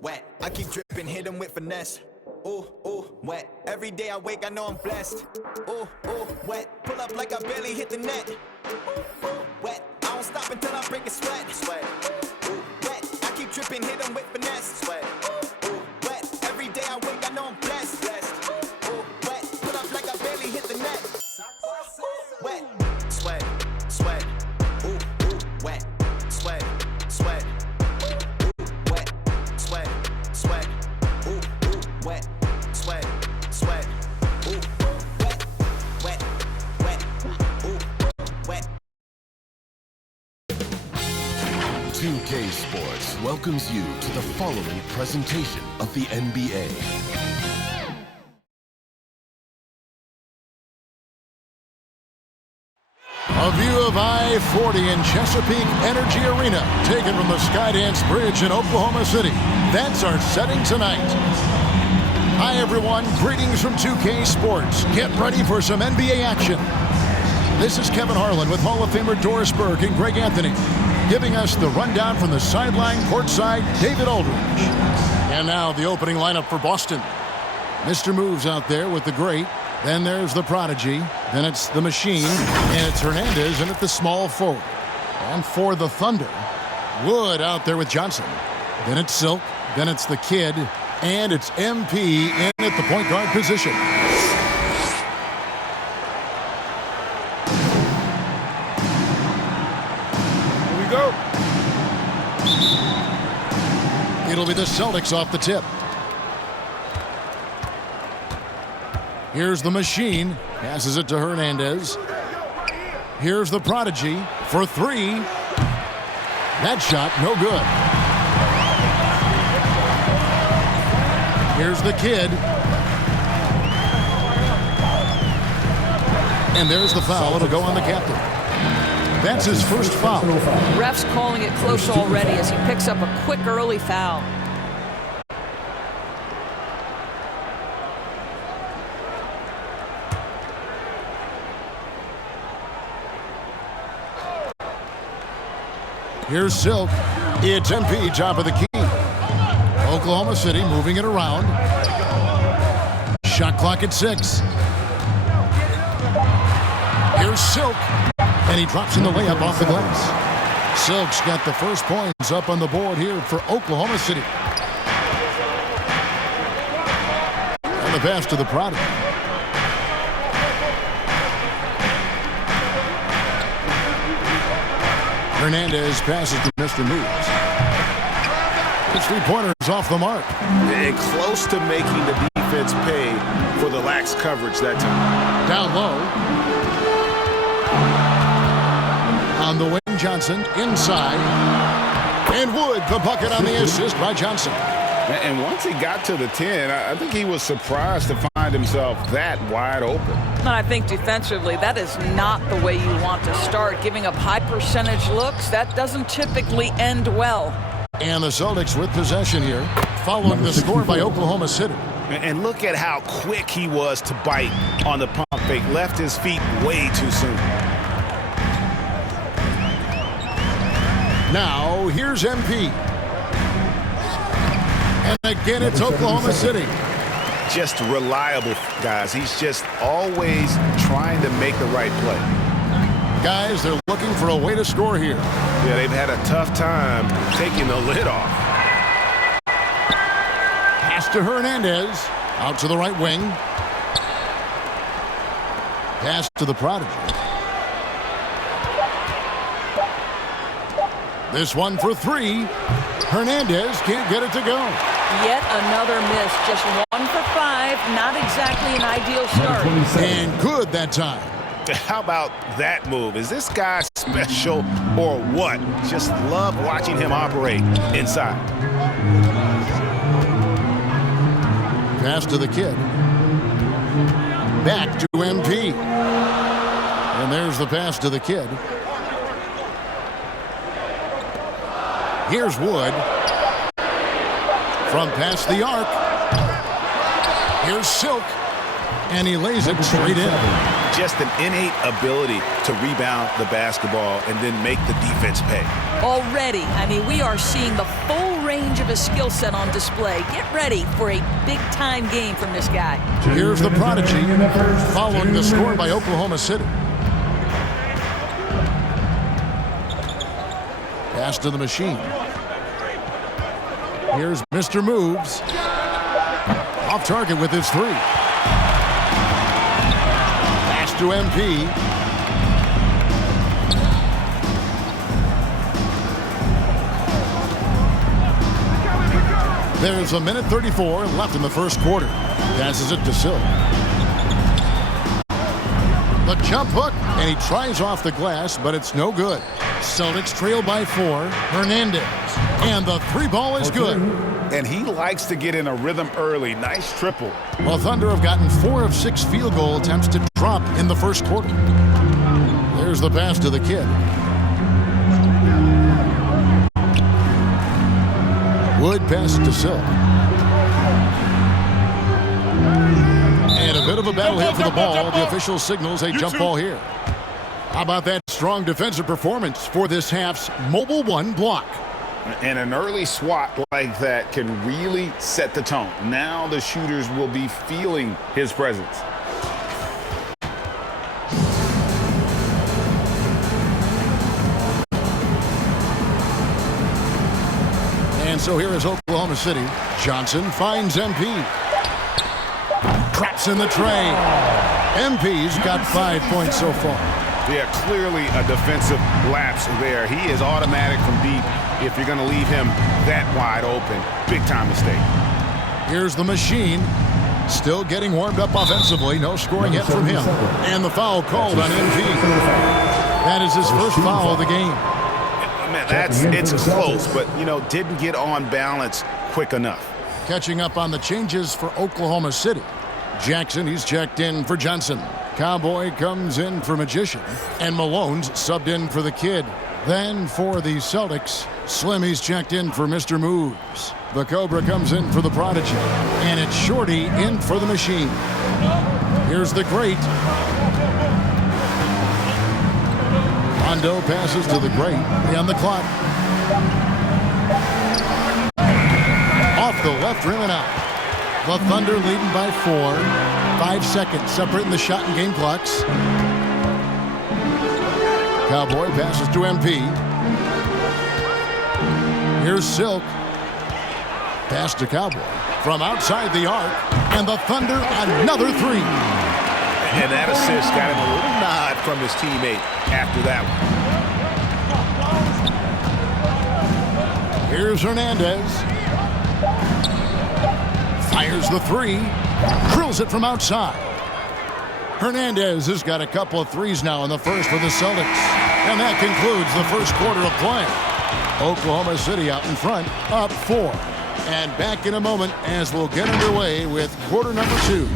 wet. I keep dripping, hit him with finesse. Ooh, ooh, wet. Every day I wake, I know I'm blessed. Ooh, ooh, wet. Pull up like I barely hit the net. Ooh, ooh, wet. I don't stop until I break a sweat. Sweat. Ooh, wet. I keep dripping, hit him with finesse. Sweat. Ooh, wet. Every day I wake, I know I'm blessed. Blessed. Ooh, wet. Pull up like I barely hit the net. Wet. Sweat. Sweat. Ooh, ooh, wet. Sweat. Sweat. Ooh, wet. Sweat. Sweat. Ooh, ooh, wet. Sweat. Sweat. Ooh, wet. Wet. Wet. Ooh, wet. 2K Sports welcomes you to the following presentation of the NBA. A view of I-40 in Chesapeake Energy Arena, taken from the Skydance Bridge in Oklahoma City. That's our setting tonight. Hi, everyone. Greetings from 2K Sports. Get ready for some NBA action. This is Kevin Harlan with Hall of Famer Doris Burke and Greg Anthony, giving us the rundown from the sideline courtside, David Aldridge. And now the opening lineup for Boston. Mr. Moves out there with the great. Then there's the prodigy. Then it's the machine. And it's Hernandez in at the small forward. And for the Thunder, Wood out there with Johnson. Then it's Silk. Then it's the kid. And it's MP in at the point guard position. Here we go. It'll be the Celtics off the tip. Here's the machine. Passes it to Hernandez. Here's the prodigy for 3. That shot, no good. Here's the kid. And there's the foul. It'll go on the captain. That's his first foul. Refs calling it close already as he picks up a quick early foul. Here's Silk. It's MP, top of the key. Oklahoma City moving it around. Shot clock at 6. Here's Silk. And he drops in the layup off the glass. Silk's got the first points up on the board here for Oklahoma City. And the pass to the prodigy. Hernandez passes to Mr. Moves. The three-pointer's off the mark. And close to making the defense pay for the lax coverage that time. Down low. On the wing, Johnson inside. And Wood, the bucket on the assist by Johnson. And once he got to the 10, I think he was surprised to find himself that wide open. And I think defensively, that is not the way you want to start. Giving up high percentage looks, that doesn't typically end well. And the Celtics with possession here, following the score by Oklahoma City. And look at how quick he was to bite on the pump fake. Left his feet way too soon. Now, here's MP. And again, it's Oklahoma City. Just reliable, guys. He's just always trying to make the right play. Guys, they're looking for a way to score here. Yeah, they've had a tough time taking the lid off. Pass to Hernandez. Out to the right wing. Pass to the prodigy. This one for three. Hernandez can't get it to go. Yet another miss. Just 1 for 5. Not exactly an ideal start. And good that time. How about that move? Is this guy special or what? Just love watching him operate inside. Pass to the kid. Back to MP. And there's the pass to the kid. Here's Wood. From past the arc. Here's Silk. And he lays it straight in. Just an innate ability to rebound the basketball and then make the defense pay. Already, I mean, we are seeing the full range of his skill set on display. Get ready for a big-time game from this guy. Here's the prodigy, following the score by Oklahoma City. Pass to the machine. Here's Mr. Moves. Off target with his three. Pass to MP. There's a minute 34 left in the first quarter. Passes it to Silk. The jump hook, and he tries off the glass, but it's no good. Celtics trail by 4. Hernandez. And the three ball is good. And he likes to get in a rhythm early. Nice triple. Well, Thunder have gotten 4 of 6 field goal attempts to drop in the first quarter. There's the pass to the kid. Wood pass to Silk. And a bit of a battle here for the ball. The official signals a jump ball here. How about that strong defensive performance for this half's Mobile One block? And an early swat like that can really set the tone. Now the shooters will be feeling his presence. And so here is Oklahoma City. Johnson finds MP. Traps in the tray. MP's got 5 points so far. Yeah, clearly a defensive lapse there. He is automatic from deep if you're going to leave him that wide open. Big time mistake. Here's the machine. Still getting warmed up offensively. No scoring yet from him. And the foul called on MP. That is his first foul of the game. Man, it's close, but, didn't get on balance quick enough. Catching up on the changes for Oklahoma City. Jackson, he's checked in for Johnson. Cowboy comes in for Magician. And Malone's subbed in for the kid. Then for the Celtics, Slim, he's checked in for Mr. Moves. The Cobra comes in for the Prodigy. And it's Shorty in for the Machine. Here's the Great. Rondo passes to the Great. On the clock. Off the left rim and out. The Thunder leading by 4. 5 seconds separating the shot and game clocks. Cowboy passes to MP. Here's Silk. Pass to Cowboy. From outside the arc. And the Thunder, another 3. And that assist got him a little nod from his teammate after that one. Here's Hernandez. Fires the 3. Drills it from outside. Hernandez has got a couple of threes now in the first for the Celtics. And that concludes the first quarter of play. Oklahoma City out in front, up 4. And back in a moment as we'll get underway with quarter number 2.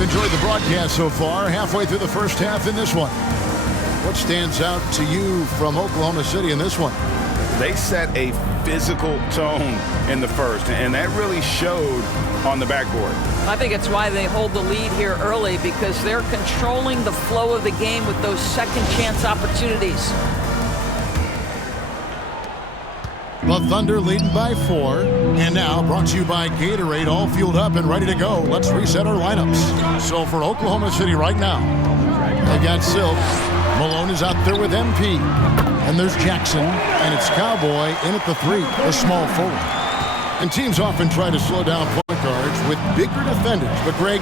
Enjoyed the broadcast so far, halfway through the first half in this one. What stands out to you from Oklahoma City in this one? They set a physical tone in the first, and that really showed on the backboard. I think it's why they hold the lead here early, because they're controlling the flow of the game with those second chance opportunities. The Thunder leading by 4. And now brought to you by Gatorade, all fueled up and ready to go. Let's reset our lineups. So for Oklahoma City right now, they got Silk. Malone is out there with MP. And there's Jackson. And it's Cowboy in at the 3, the small forward. And teams often try to slow down point guards with bigger defenders. But Greg,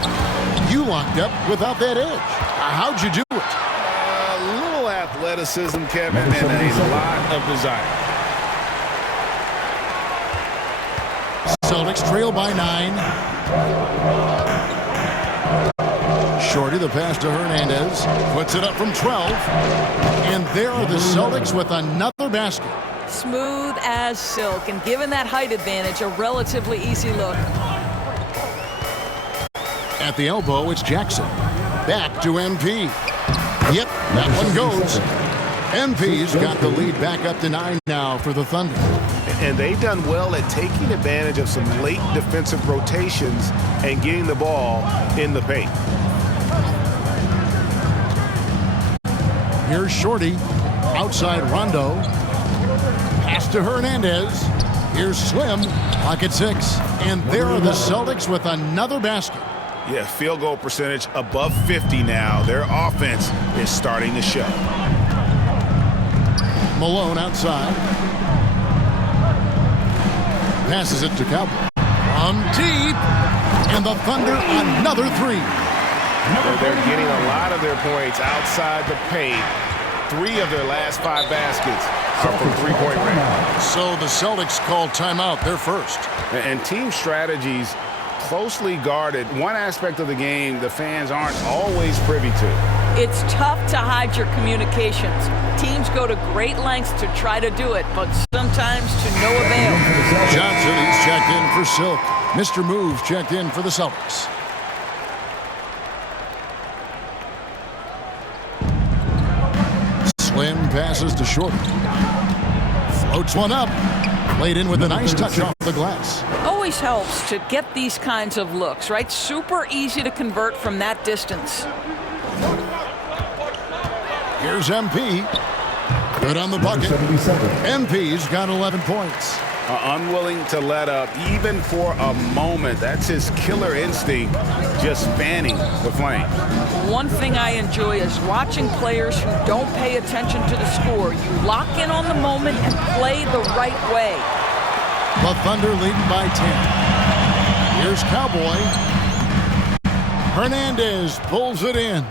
you locked up without that edge. How'd you do it? A little athleticism, Kevin, and a lot of desire. Celtics trail by 9. Shorty, the pass to Hernandez. Puts it up from 12. And there are the Celtics with another basket. Smooth as silk, and given that height advantage, a relatively easy look. At the elbow, it's Jackson. Back to MP. Yep, that one goes. MP's got the lead back up to 9 now for the Thunder. And they've done well at taking advantage of some late defensive rotations and getting the ball in the paint. Here's Shorty. Outside Rondo. Pass to Hernandez. Here's Slim. Clock at 6. And there are the Celtics with another basket. Yeah, field goal percentage above 50 now. Their offense is starting to show. Malone outside. Passes it to Cowboy. From deep. And the Thunder another 3. They're getting a lot of their points outside the paint. 3 of their last 5 baskets are from three-point range. So the Celtics call timeout, their first. And team strategies closely guarded. One aspect of the game the fans aren't always privy to. It's tough to hide your communications. Teams go to great lengths to try to do it, but sometimes to no avail. Johnson, he's checked in for Silk. Mr. Move checked in for the Celtics. Slim passes to Shorty. Floats one up. Laid in with a nice touch off the glass. Always helps to get these kinds of looks, right? Super easy to convert from that distance. Here's MP. Good on the bucket. MP's got 11 points. Unwilling to let up even for a moment. That's his killer instinct, just fanning the flame. One thing I enjoy is watching players who don't pay attention to the score. You lock in on the moment and play the right way. The Thunder leading by 10. Here's Cowboy. Hernandez pulls it in.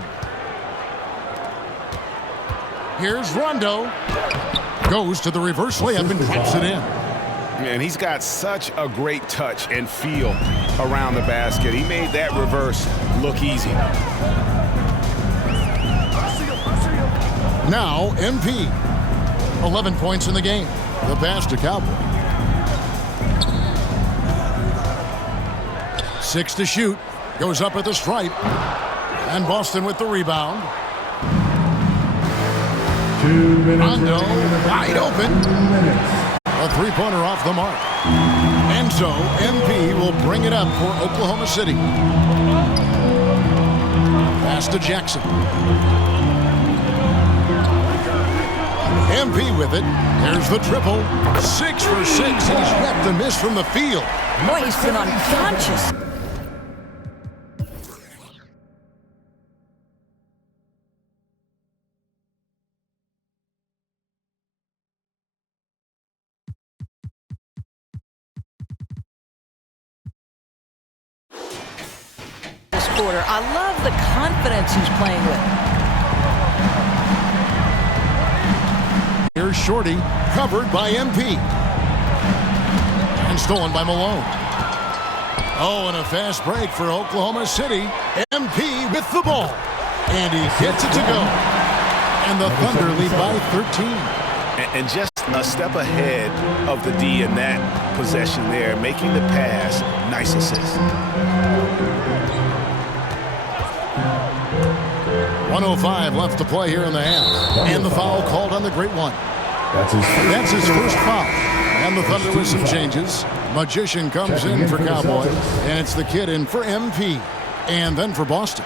Here's Rondo. Goes to the reverse layup and drops it in. And he's got such a great touch and feel around the basket. He made that reverse look easy. Now MP. 11 points in the game. The pass to Cowboy. 6 to shoot. Goes up at the stripe. And Boston with the rebound. 2 minutes. Rondo wide open. A three-pointer off the mark. And so MP will bring it up for Oklahoma City. Pass to Jackson. MP with it. There's the triple. 6 for 6. He's yet to miss from the field. Boy, he's been unconscious. quarter. I love the confidence he's playing with. Here's Shorty, covered by MP. And stolen by Malone. Oh, and a fast break for Oklahoma City. MP with the ball. And he gets it to go. And the Thunder lead by 13. And just a step ahead of the D in that possession there, making the pass. Nice assist. 1:05 left to play here in the half. And the foul called on the great one. That's his first foul. And the Thunder with some changes. Magician comes in for Cowboy. And it's the kid in for MP. And then for Boston,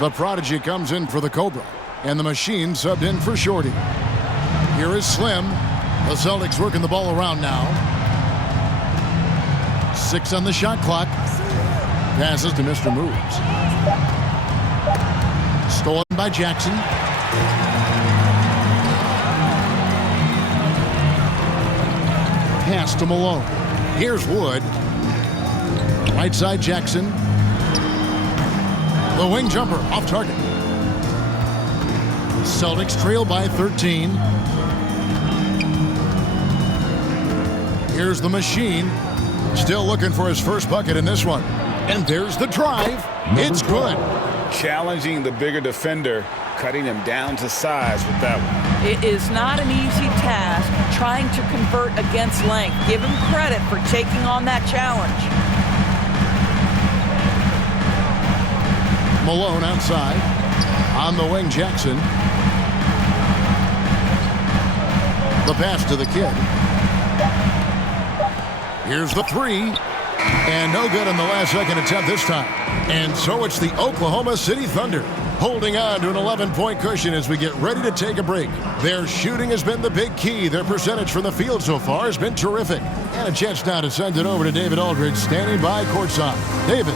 the Prodigy comes in for the Cobra. And the Machine subbed in for Shorty. Here is Slim. The Celtics working the ball around now. 6 on the shot clock. Passes to Mr. Moves. Stolen by Jackson. Pass to Malone. Here's Wood. Right side Jackson. The wing jumper off target. Celtics trail by 13. Here's the Machine. Still looking for his first bucket in this one. And there's the drive. It's good. Challenging the bigger defender, cutting him down to size with that one. It is not an easy task trying to convert against length. Give him credit for taking on that challenge. Malone outside. On the wing, Jackson. The pass to the kid. Here's the three. And no good on the last second attempt this time. And so it's the Oklahoma City Thunder holding on to an 11-point cushion as we get ready to take a break. Their shooting has been the big key. Their percentage from the field so far has been terrific. And a chance now to send it over to David Aldridge standing by courtside. David.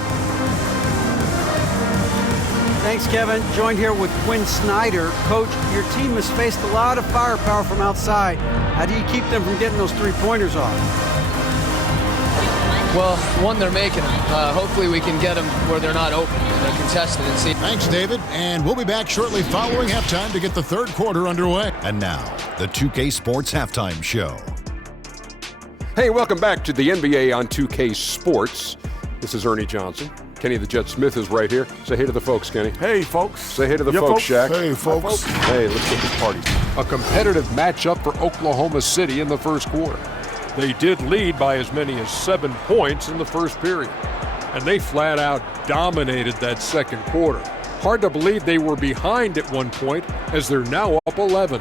Thanks, Kevin. Joined here with Quinn Snyder. Coach, your team has faced a lot of firepower from outside. How do you keep them from getting those three-pointers off? Well, one, they're making them. Hopefully we can get them where they're not open and they're contested and see. Thanks, David. And we'll be back shortly following halftime to get the third quarter underway. And now, the 2K Sports Halftime Show. Hey, welcome back to the NBA on 2K Sports. This is Ernie Johnson. Kenny the Jet Smith is right here. Say hey to the folks, Kenny. Hey, folks. Say hey to the folks, Shaq. Hey, folks. Hey, let's get this party. A competitive matchup for Oklahoma City in the first quarter. They did lead by as many as 7 points in the first period, and they flat out dominated that second quarter. Hard to believe they were behind at one point as they're now up 11.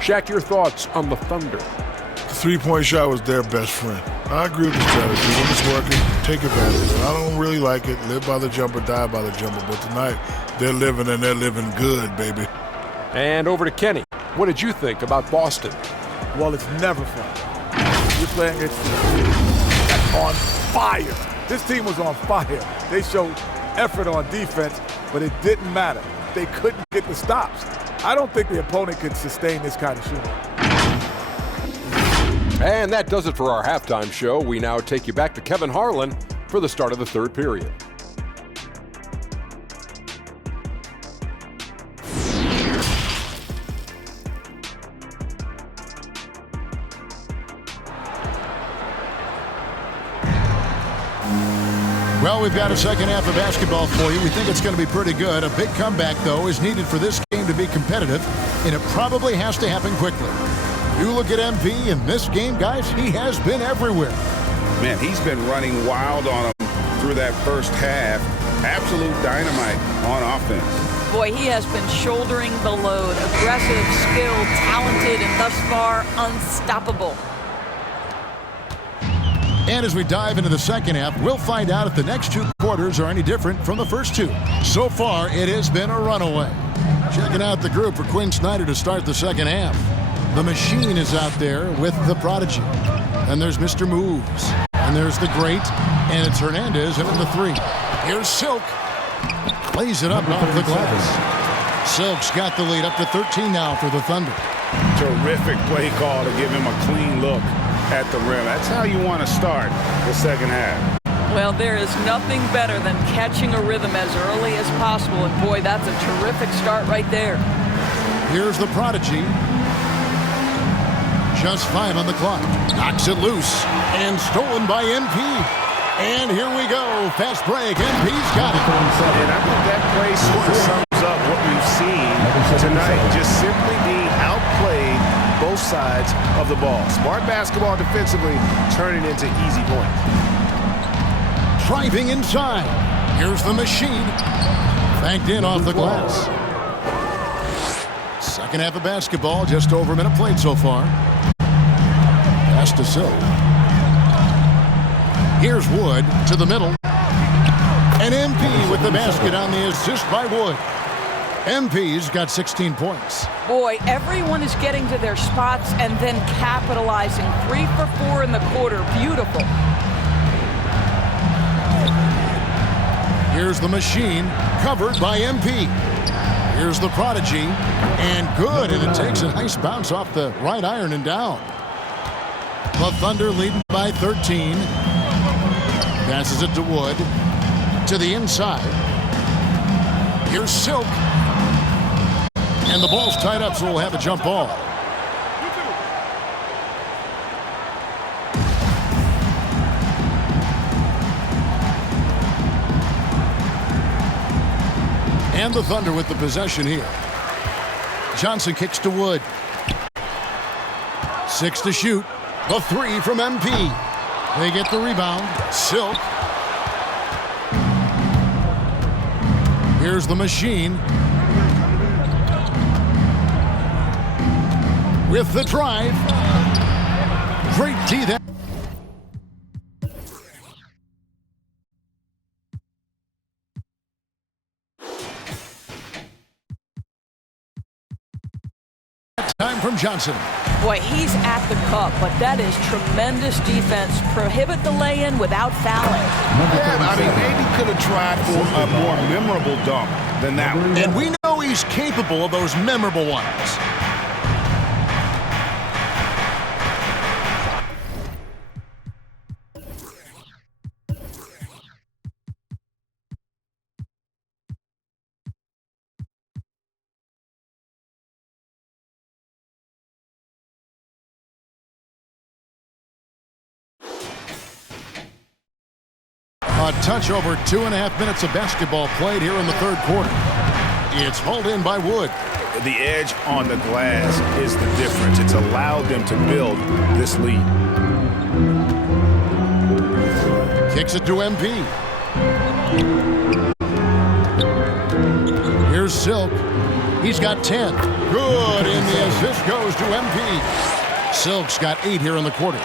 Shaq, your thoughts on the Thunder? The three-point shot was their best friend. I agree with the strategy. When it's working, take advantage. I don't really like it. Live by the jumper, die by the jumper. But tonight, they're living, and they're living good, baby. And over to Kenny. What did you think about Boston? Well, it's never fun. You're playing against a team that's on fire. This team was on fire. They showed effort on defense, but it didn't matter. They couldn't get the stops. I don't think the opponent could sustain this kind of shooting. And that does it for our halftime show. We now take you back to Kevin Harlan for the start of the third period. Well, we've got a second half of basketball for you. We think it's going to be pretty good. A big comeback, though, is needed for this game to be competitive, and it probably has to happen quickly. You look at MP in this game, guys, he has been everywhere. Man, he's been running wild on them through that first half. Absolute dynamite on offense. Boy, he has been shouldering the load. Aggressive, skilled, talented, and thus far unstoppable. And as we dive into the second half, we'll find out if the next two quarters are any different from the first two. So far, it has been a runaway. Checking out the group for Quinn Snyder to start the second half. The Machine is out there with the Prodigy. And there's Mr. Moves. And there's the Great. And it's Hernandez in the three. Here's Silk. Plays it up off the glass. Silk's got the lead up to 13 now for the Thunder. Terrific play call to give him a clean look at the rim. That's how you want to start the second half. Well, there is nothing better than catching a rhythm as early as possible, and boy, that's a terrific start right there. Here's the prodigy. Just 5 on the clock. Knocks it loose and stolen by MP. And here we go. Fast break. MP's got it. And I think that play sort of sums up what we've seen tonight. Just simply being outplayed both sides of the ball. Smart basketball defensively turning into easy points. Driving inside. Here's the machine. Banked in off the glass. Second half of basketball, just over a minute played so far. Pass to Silk. Here's Wood to the middle. And MP with the basket on the assist by Wood. MP's got 16 points. Boy, everyone is getting to their spots and then capitalizing. 3 for 4 in the quarter. Beautiful. Here's the machine, covered by MP. Here's the prodigy, and good, and it takes a nice bounce off the right iron and down. The Thunder leading by 13. Passes it to Wood, to the inside. Here's Silk. And the ball's tied up, so we'll have a jump ball. And the Thunder with the possession here. Johnson kicks to Wood. 6 to shoot. The 3 from MP. They get the rebound. Silk. Here's the machine. With the drive. Great D there. Time from Johnson. Boy, he's at the cup, but that is tremendous defense. Prohibit the lay-in without fouling. Yeah, I mean, maybe could have tried for a more memorable dunk than that one. And we know he's capable of those memorable ones. A touch over 2.5 minutes of basketball played here in the third quarter. It's hauled in by Wood. The edge on the glass is the difference. It's allowed them to build this lead. Kicks it to MP. Here's Silk. He's got 10. Good, and the assist goes to MP. Silk's got 8 here in the quarter.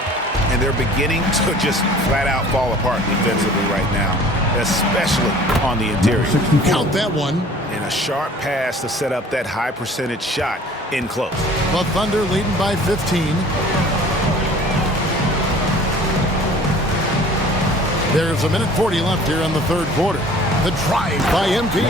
And they're beginning to just flat out fall apart defensively right now, especially on the interior. Count that one. And a sharp pass to set up that high percentage shot in close. The Thunder leading by 15. There's a minute 40 left here in the third quarter. The drive by MP.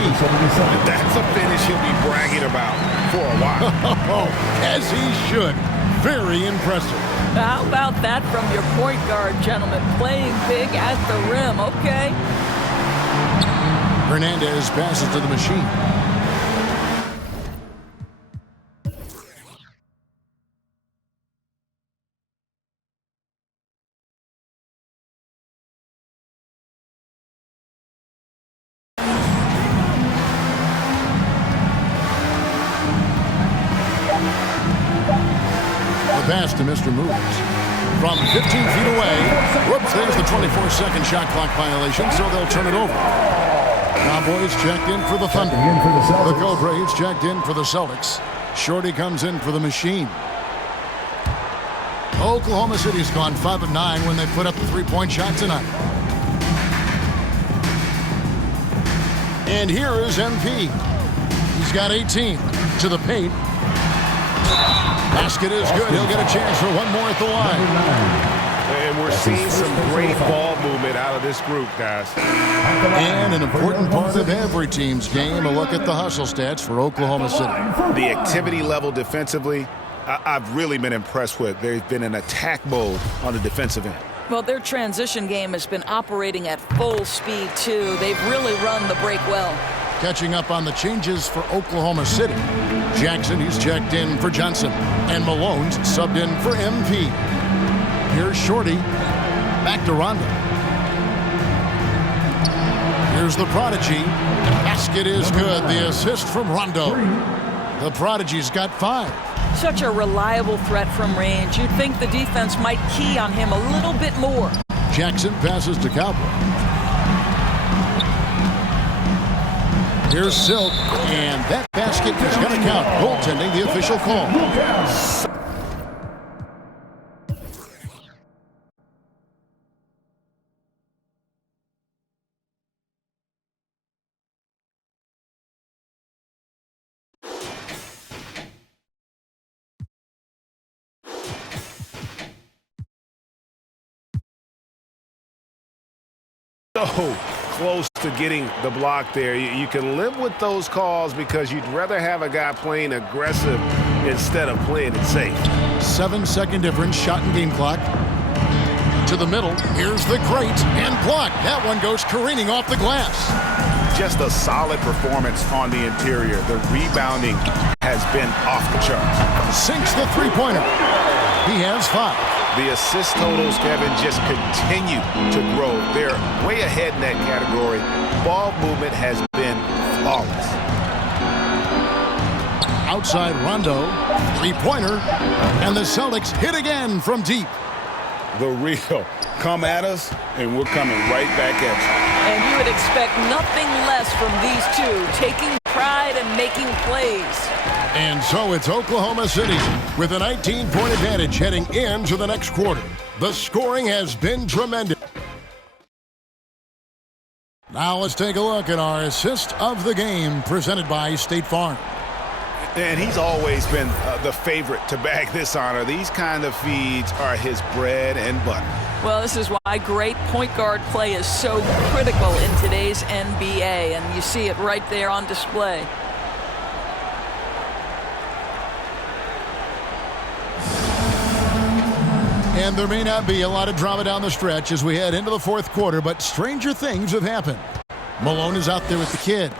That's a finish he'll be bragging about for a while. As he should. Very impressive. How about that from your point guard, gentlemen? Playing big at the rim, okay. Hernandez passes to the machine. Pass to Mr. Moves. From 15 feet away. Whoops, there's the 24-second shot clock violation, so they'll turn it over. Cowboys checked in for the Thunder. The Gold Braves checked in for the Celtics. Shorty comes in for the Machine. Oklahoma City's gone 5 of 9 when they put up the three-point shot tonight. And here is MP. He's got 18 to the paint. Basket is good. He'll get a chance for one more at the line. And we're seeing some great ball movement out of this group, guys. And an important part of every team's game, a look at the hustle stats for Oklahoma City. The activity level defensively, I've really been impressed with. They've been in attack mode on the defensive end. Well, their transition game has been operating at full speed, too. They've really run the break well. Catching up on the changes for Oklahoma City. Jackson, he's checked in for Johnson. And Malone's subbed in for MP. Here's Shorty. Back to Rondo. Here's the Prodigy. The basket is good. The assist from Rondo. The Prodigy's got 5. Such a reliable threat from range. You'd think the defense might key on him a little bit more. Jackson passes to Cowboy. Here's Silk, and that basket is going to count. Goaltending, the official call. So close to getting the block there. You can live with those calls because you'd rather have a guy playing aggressive instead of playing it safe. 7-second difference, shot and game clock. To the middle, here's the crate, and blocked. That one goes careening off the glass. Just a solid performance on the interior. The rebounding has been off the charts. Sinks the three-pointer. He has 5. The assist totals, Kevin, just continue to grow. They're way ahead in that category. Ball movement has been flawless. Outside Rondo, three-pointer, and the Celtics hit again from deep. The real. Come at us, and we're coming right back at you. And you would expect nothing less from these two, taking pride and making plays. And so it's Oklahoma City with a 19-point advantage heading into the next quarter. The scoring has been tremendous. Now let's take a look at our assist of the game presented by State Farm. And he's always been the favorite to bag this honor. These kind of feeds are his bread and butter. Well, this is why great point guard play is so critical in today's NBA, and you see it right there on display. And there may not be a lot of drama down the stretch as we head into the fourth quarter, but stranger things have happened. Malone is out there with the kid.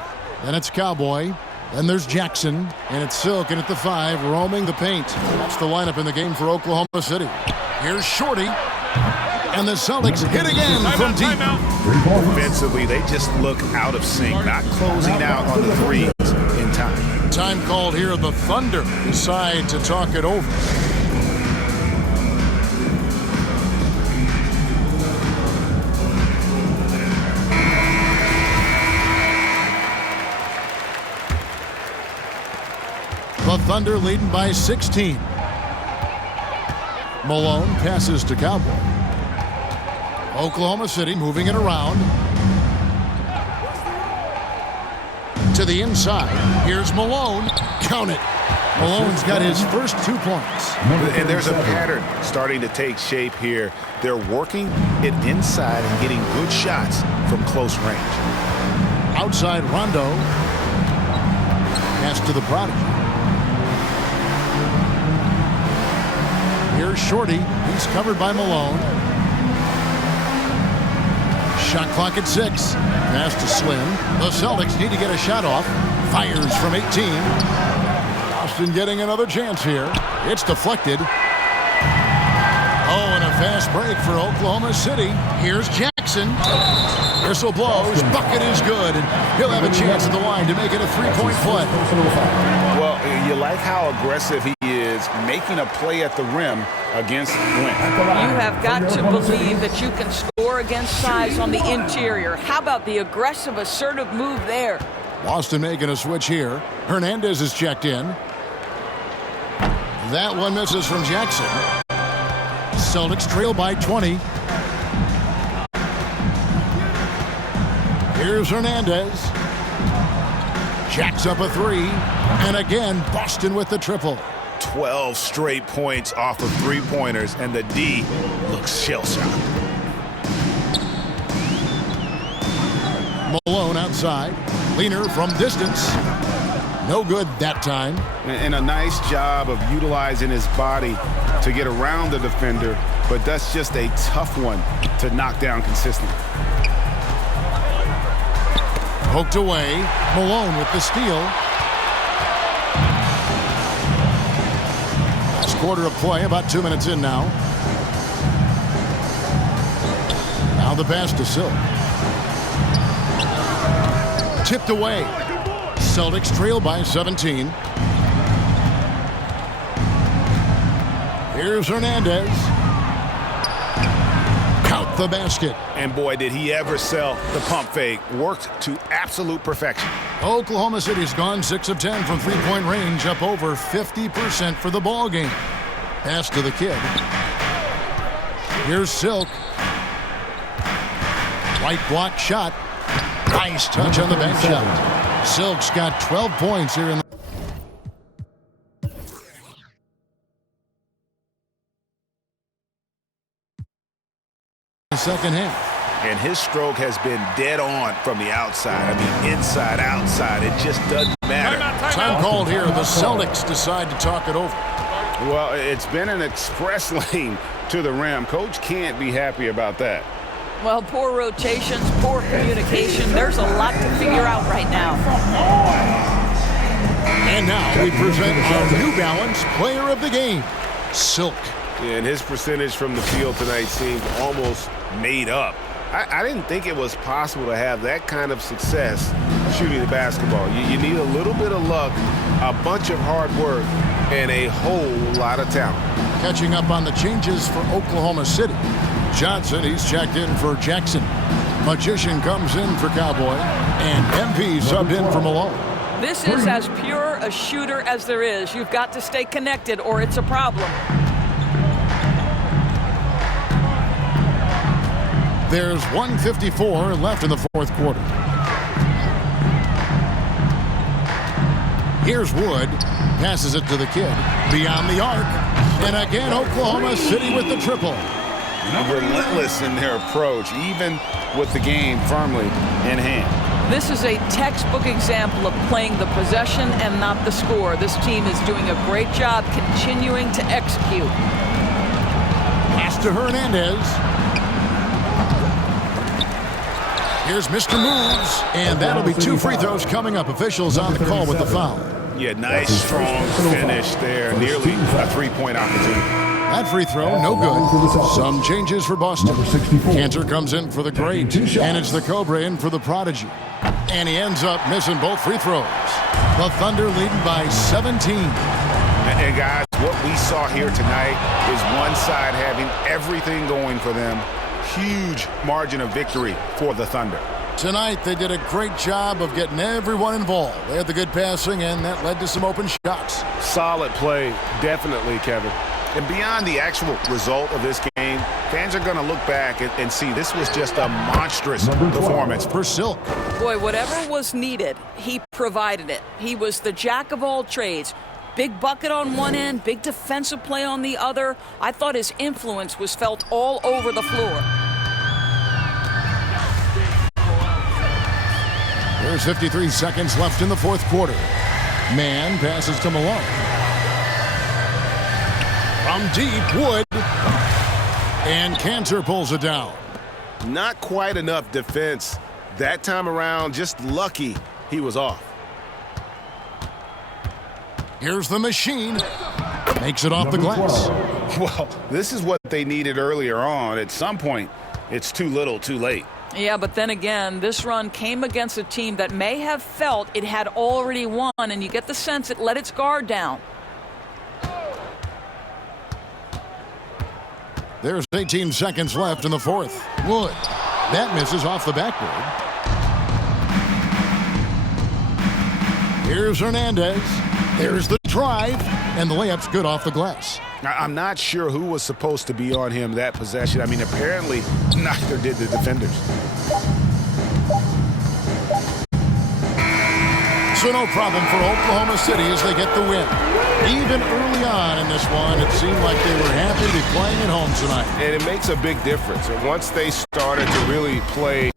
Then it's Cowboy. Then there's Jackson. And it's Silk in at the 5, roaming the paint. That's the lineup in the game for Oklahoma City. Here's Shorty. And the Celtics hit again from deep. Offensively, they just look out of sync, not closing out on the threes in time. Time called here. The Thunder decide to talk it over. The Thunder leading by 16. Malone passes to Cowboy. Oklahoma City moving it around. To the inside. Here's Malone. Count it. Malone's got his first 2 points. And there's a pattern starting to take shape here. They're working it inside and getting good shots from close range. Outside Rondo. Pass to the Prodigy. Here's Shorty. He's covered by Malone. Shot clock at 6. Pass to Slim. The Celtics need to get a shot off. Fires from 18. Austin getting another chance here. It's deflected. Oh, and a fast break for Oklahoma City. Here's Jackson. Whistle blows. Bucket is good. And he'll have a chance at the line to make it a three-point play. Well, you like how aggressive he is making a play at the rim against length. You have got to believe that you can score against size on the interior. How about the aggressive, assertive move there? Boston making a switch here. Hernandez is checked in. That one misses from Jackson. Celtics trail by 20. Here's Hernandez. Jacks up a 3. And again, Boston with the triple. 12 straight points off of three-pointers, and the D looks shell-shocked. Malone outside. Leaner from distance. No good that time. And a nice job of utilizing his body to get around the defender but that's just a tough one to knock down consistently. Poked away. Malone with the steal. Last quarter of play, about 2 minutes in now. Now the pass to Silk. Tipped away. Celtics trail by 17. Here's Hernandez. Count the basket. And boy, did he ever sell the pump fake. Worked to absolute perfection. Oklahoma City's gone 6 of 10 from three-point range, up over 50% for the ball game. Pass to the kid. Here's Silk. White block shot. Nice touch on the bank shot. Silk's got 12 points here in the second half. And his stroke has been dead on from the outside. I mean, inside, outside. It just doesn't matter. Time called here. The Celtics decide to talk it over. Well, it's been an express lane to the rim. Coach can't be happy about that. Well, poor rotations, poor communication. There's a lot to figure out right now. And now we present our New Balance Player of the Game, Silk. And his percentage from the field tonight seemed almost made up. I didn't think it was possible to have that kind of success shooting the basketball. You need a little bit of luck, a bunch of hard work, and a whole lot of talent. Catching up on the changes for Oklahoma City. Johnson, he's checked in for Jackson. Magician comes in for Cowboy. And MP subbed in for Malone. This is as pure a shooter as there is. You've got to stay connected or it's a problem. There's 1:54 left in the fourth quarter. Here's Wood. Passes it to the kid. Beyond the arc. And again, Oklahoma City with the triple. Relentless in their approach, even with the game firmly in hand. This is a textbook example of playing the possession and not the score. This team is doing a great job continuing to execute. Pass to Hernandez. Here's Mr. Moves, and that'll be 2 free throws coming up. Officials on the call with the foul. Yeah, nice, strong finish there. Nearly a three-point opportunity. That free throw, no good. Some changes for Boston. Cantor comes in for the great, and it's the Cobra in for the prodigy. And he ends up missing both free throws. The Thunder leading by 17. And guys, what we saw here tonight is one side having everything going for them. Huge margin of victory for the Thunder. Tonight, they did a great job of getting everyone involved. They had the good passing, and that led to some open shots. Solid play, definitely, Kevin. And beyond the actual result of this game, fans are going to look back and see this was just a monstrous performance for Silk. Boy, whatever was needed, he provided it. He was the jack of all trades. Big bucket on one end, big defensive play on the other. I thought his influence was felt all over the floor. There's 53 seconds left in the fourth quarter. Man passes to Malone. From deep, Wood. And Cantor pulls it down. Not quite enough defense that time around. Just lucky he was off. Here's the machine. Makes it off the glass. Well, this is what they needed earlier on. At some point, it's too little, too late. Yeah, but then again, this run came against a team that may have felt it had already won, and you get the sense it let its guard down. There's 18 seconds left in the fourth. Wood. That misses off the backboard. Here's Hernandez. There's the drive, and the layup's good off the glass. I'm not sure who was supposed to be on him that possession. I mean, apparently neither did the defenders. So no problem for Oklahoma City as they get the win. Even early on in this one, it seemed like they were happy to be playing at home tonight. And it makes a big difference. And once they started to really play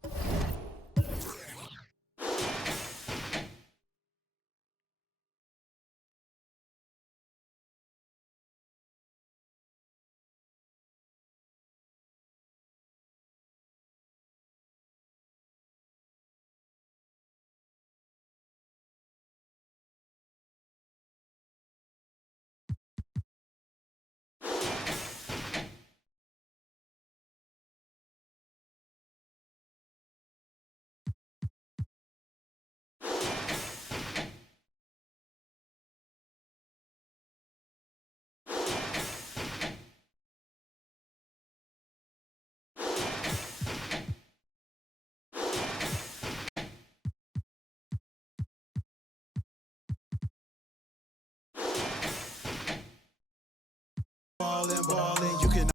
Ballin', ballin', you can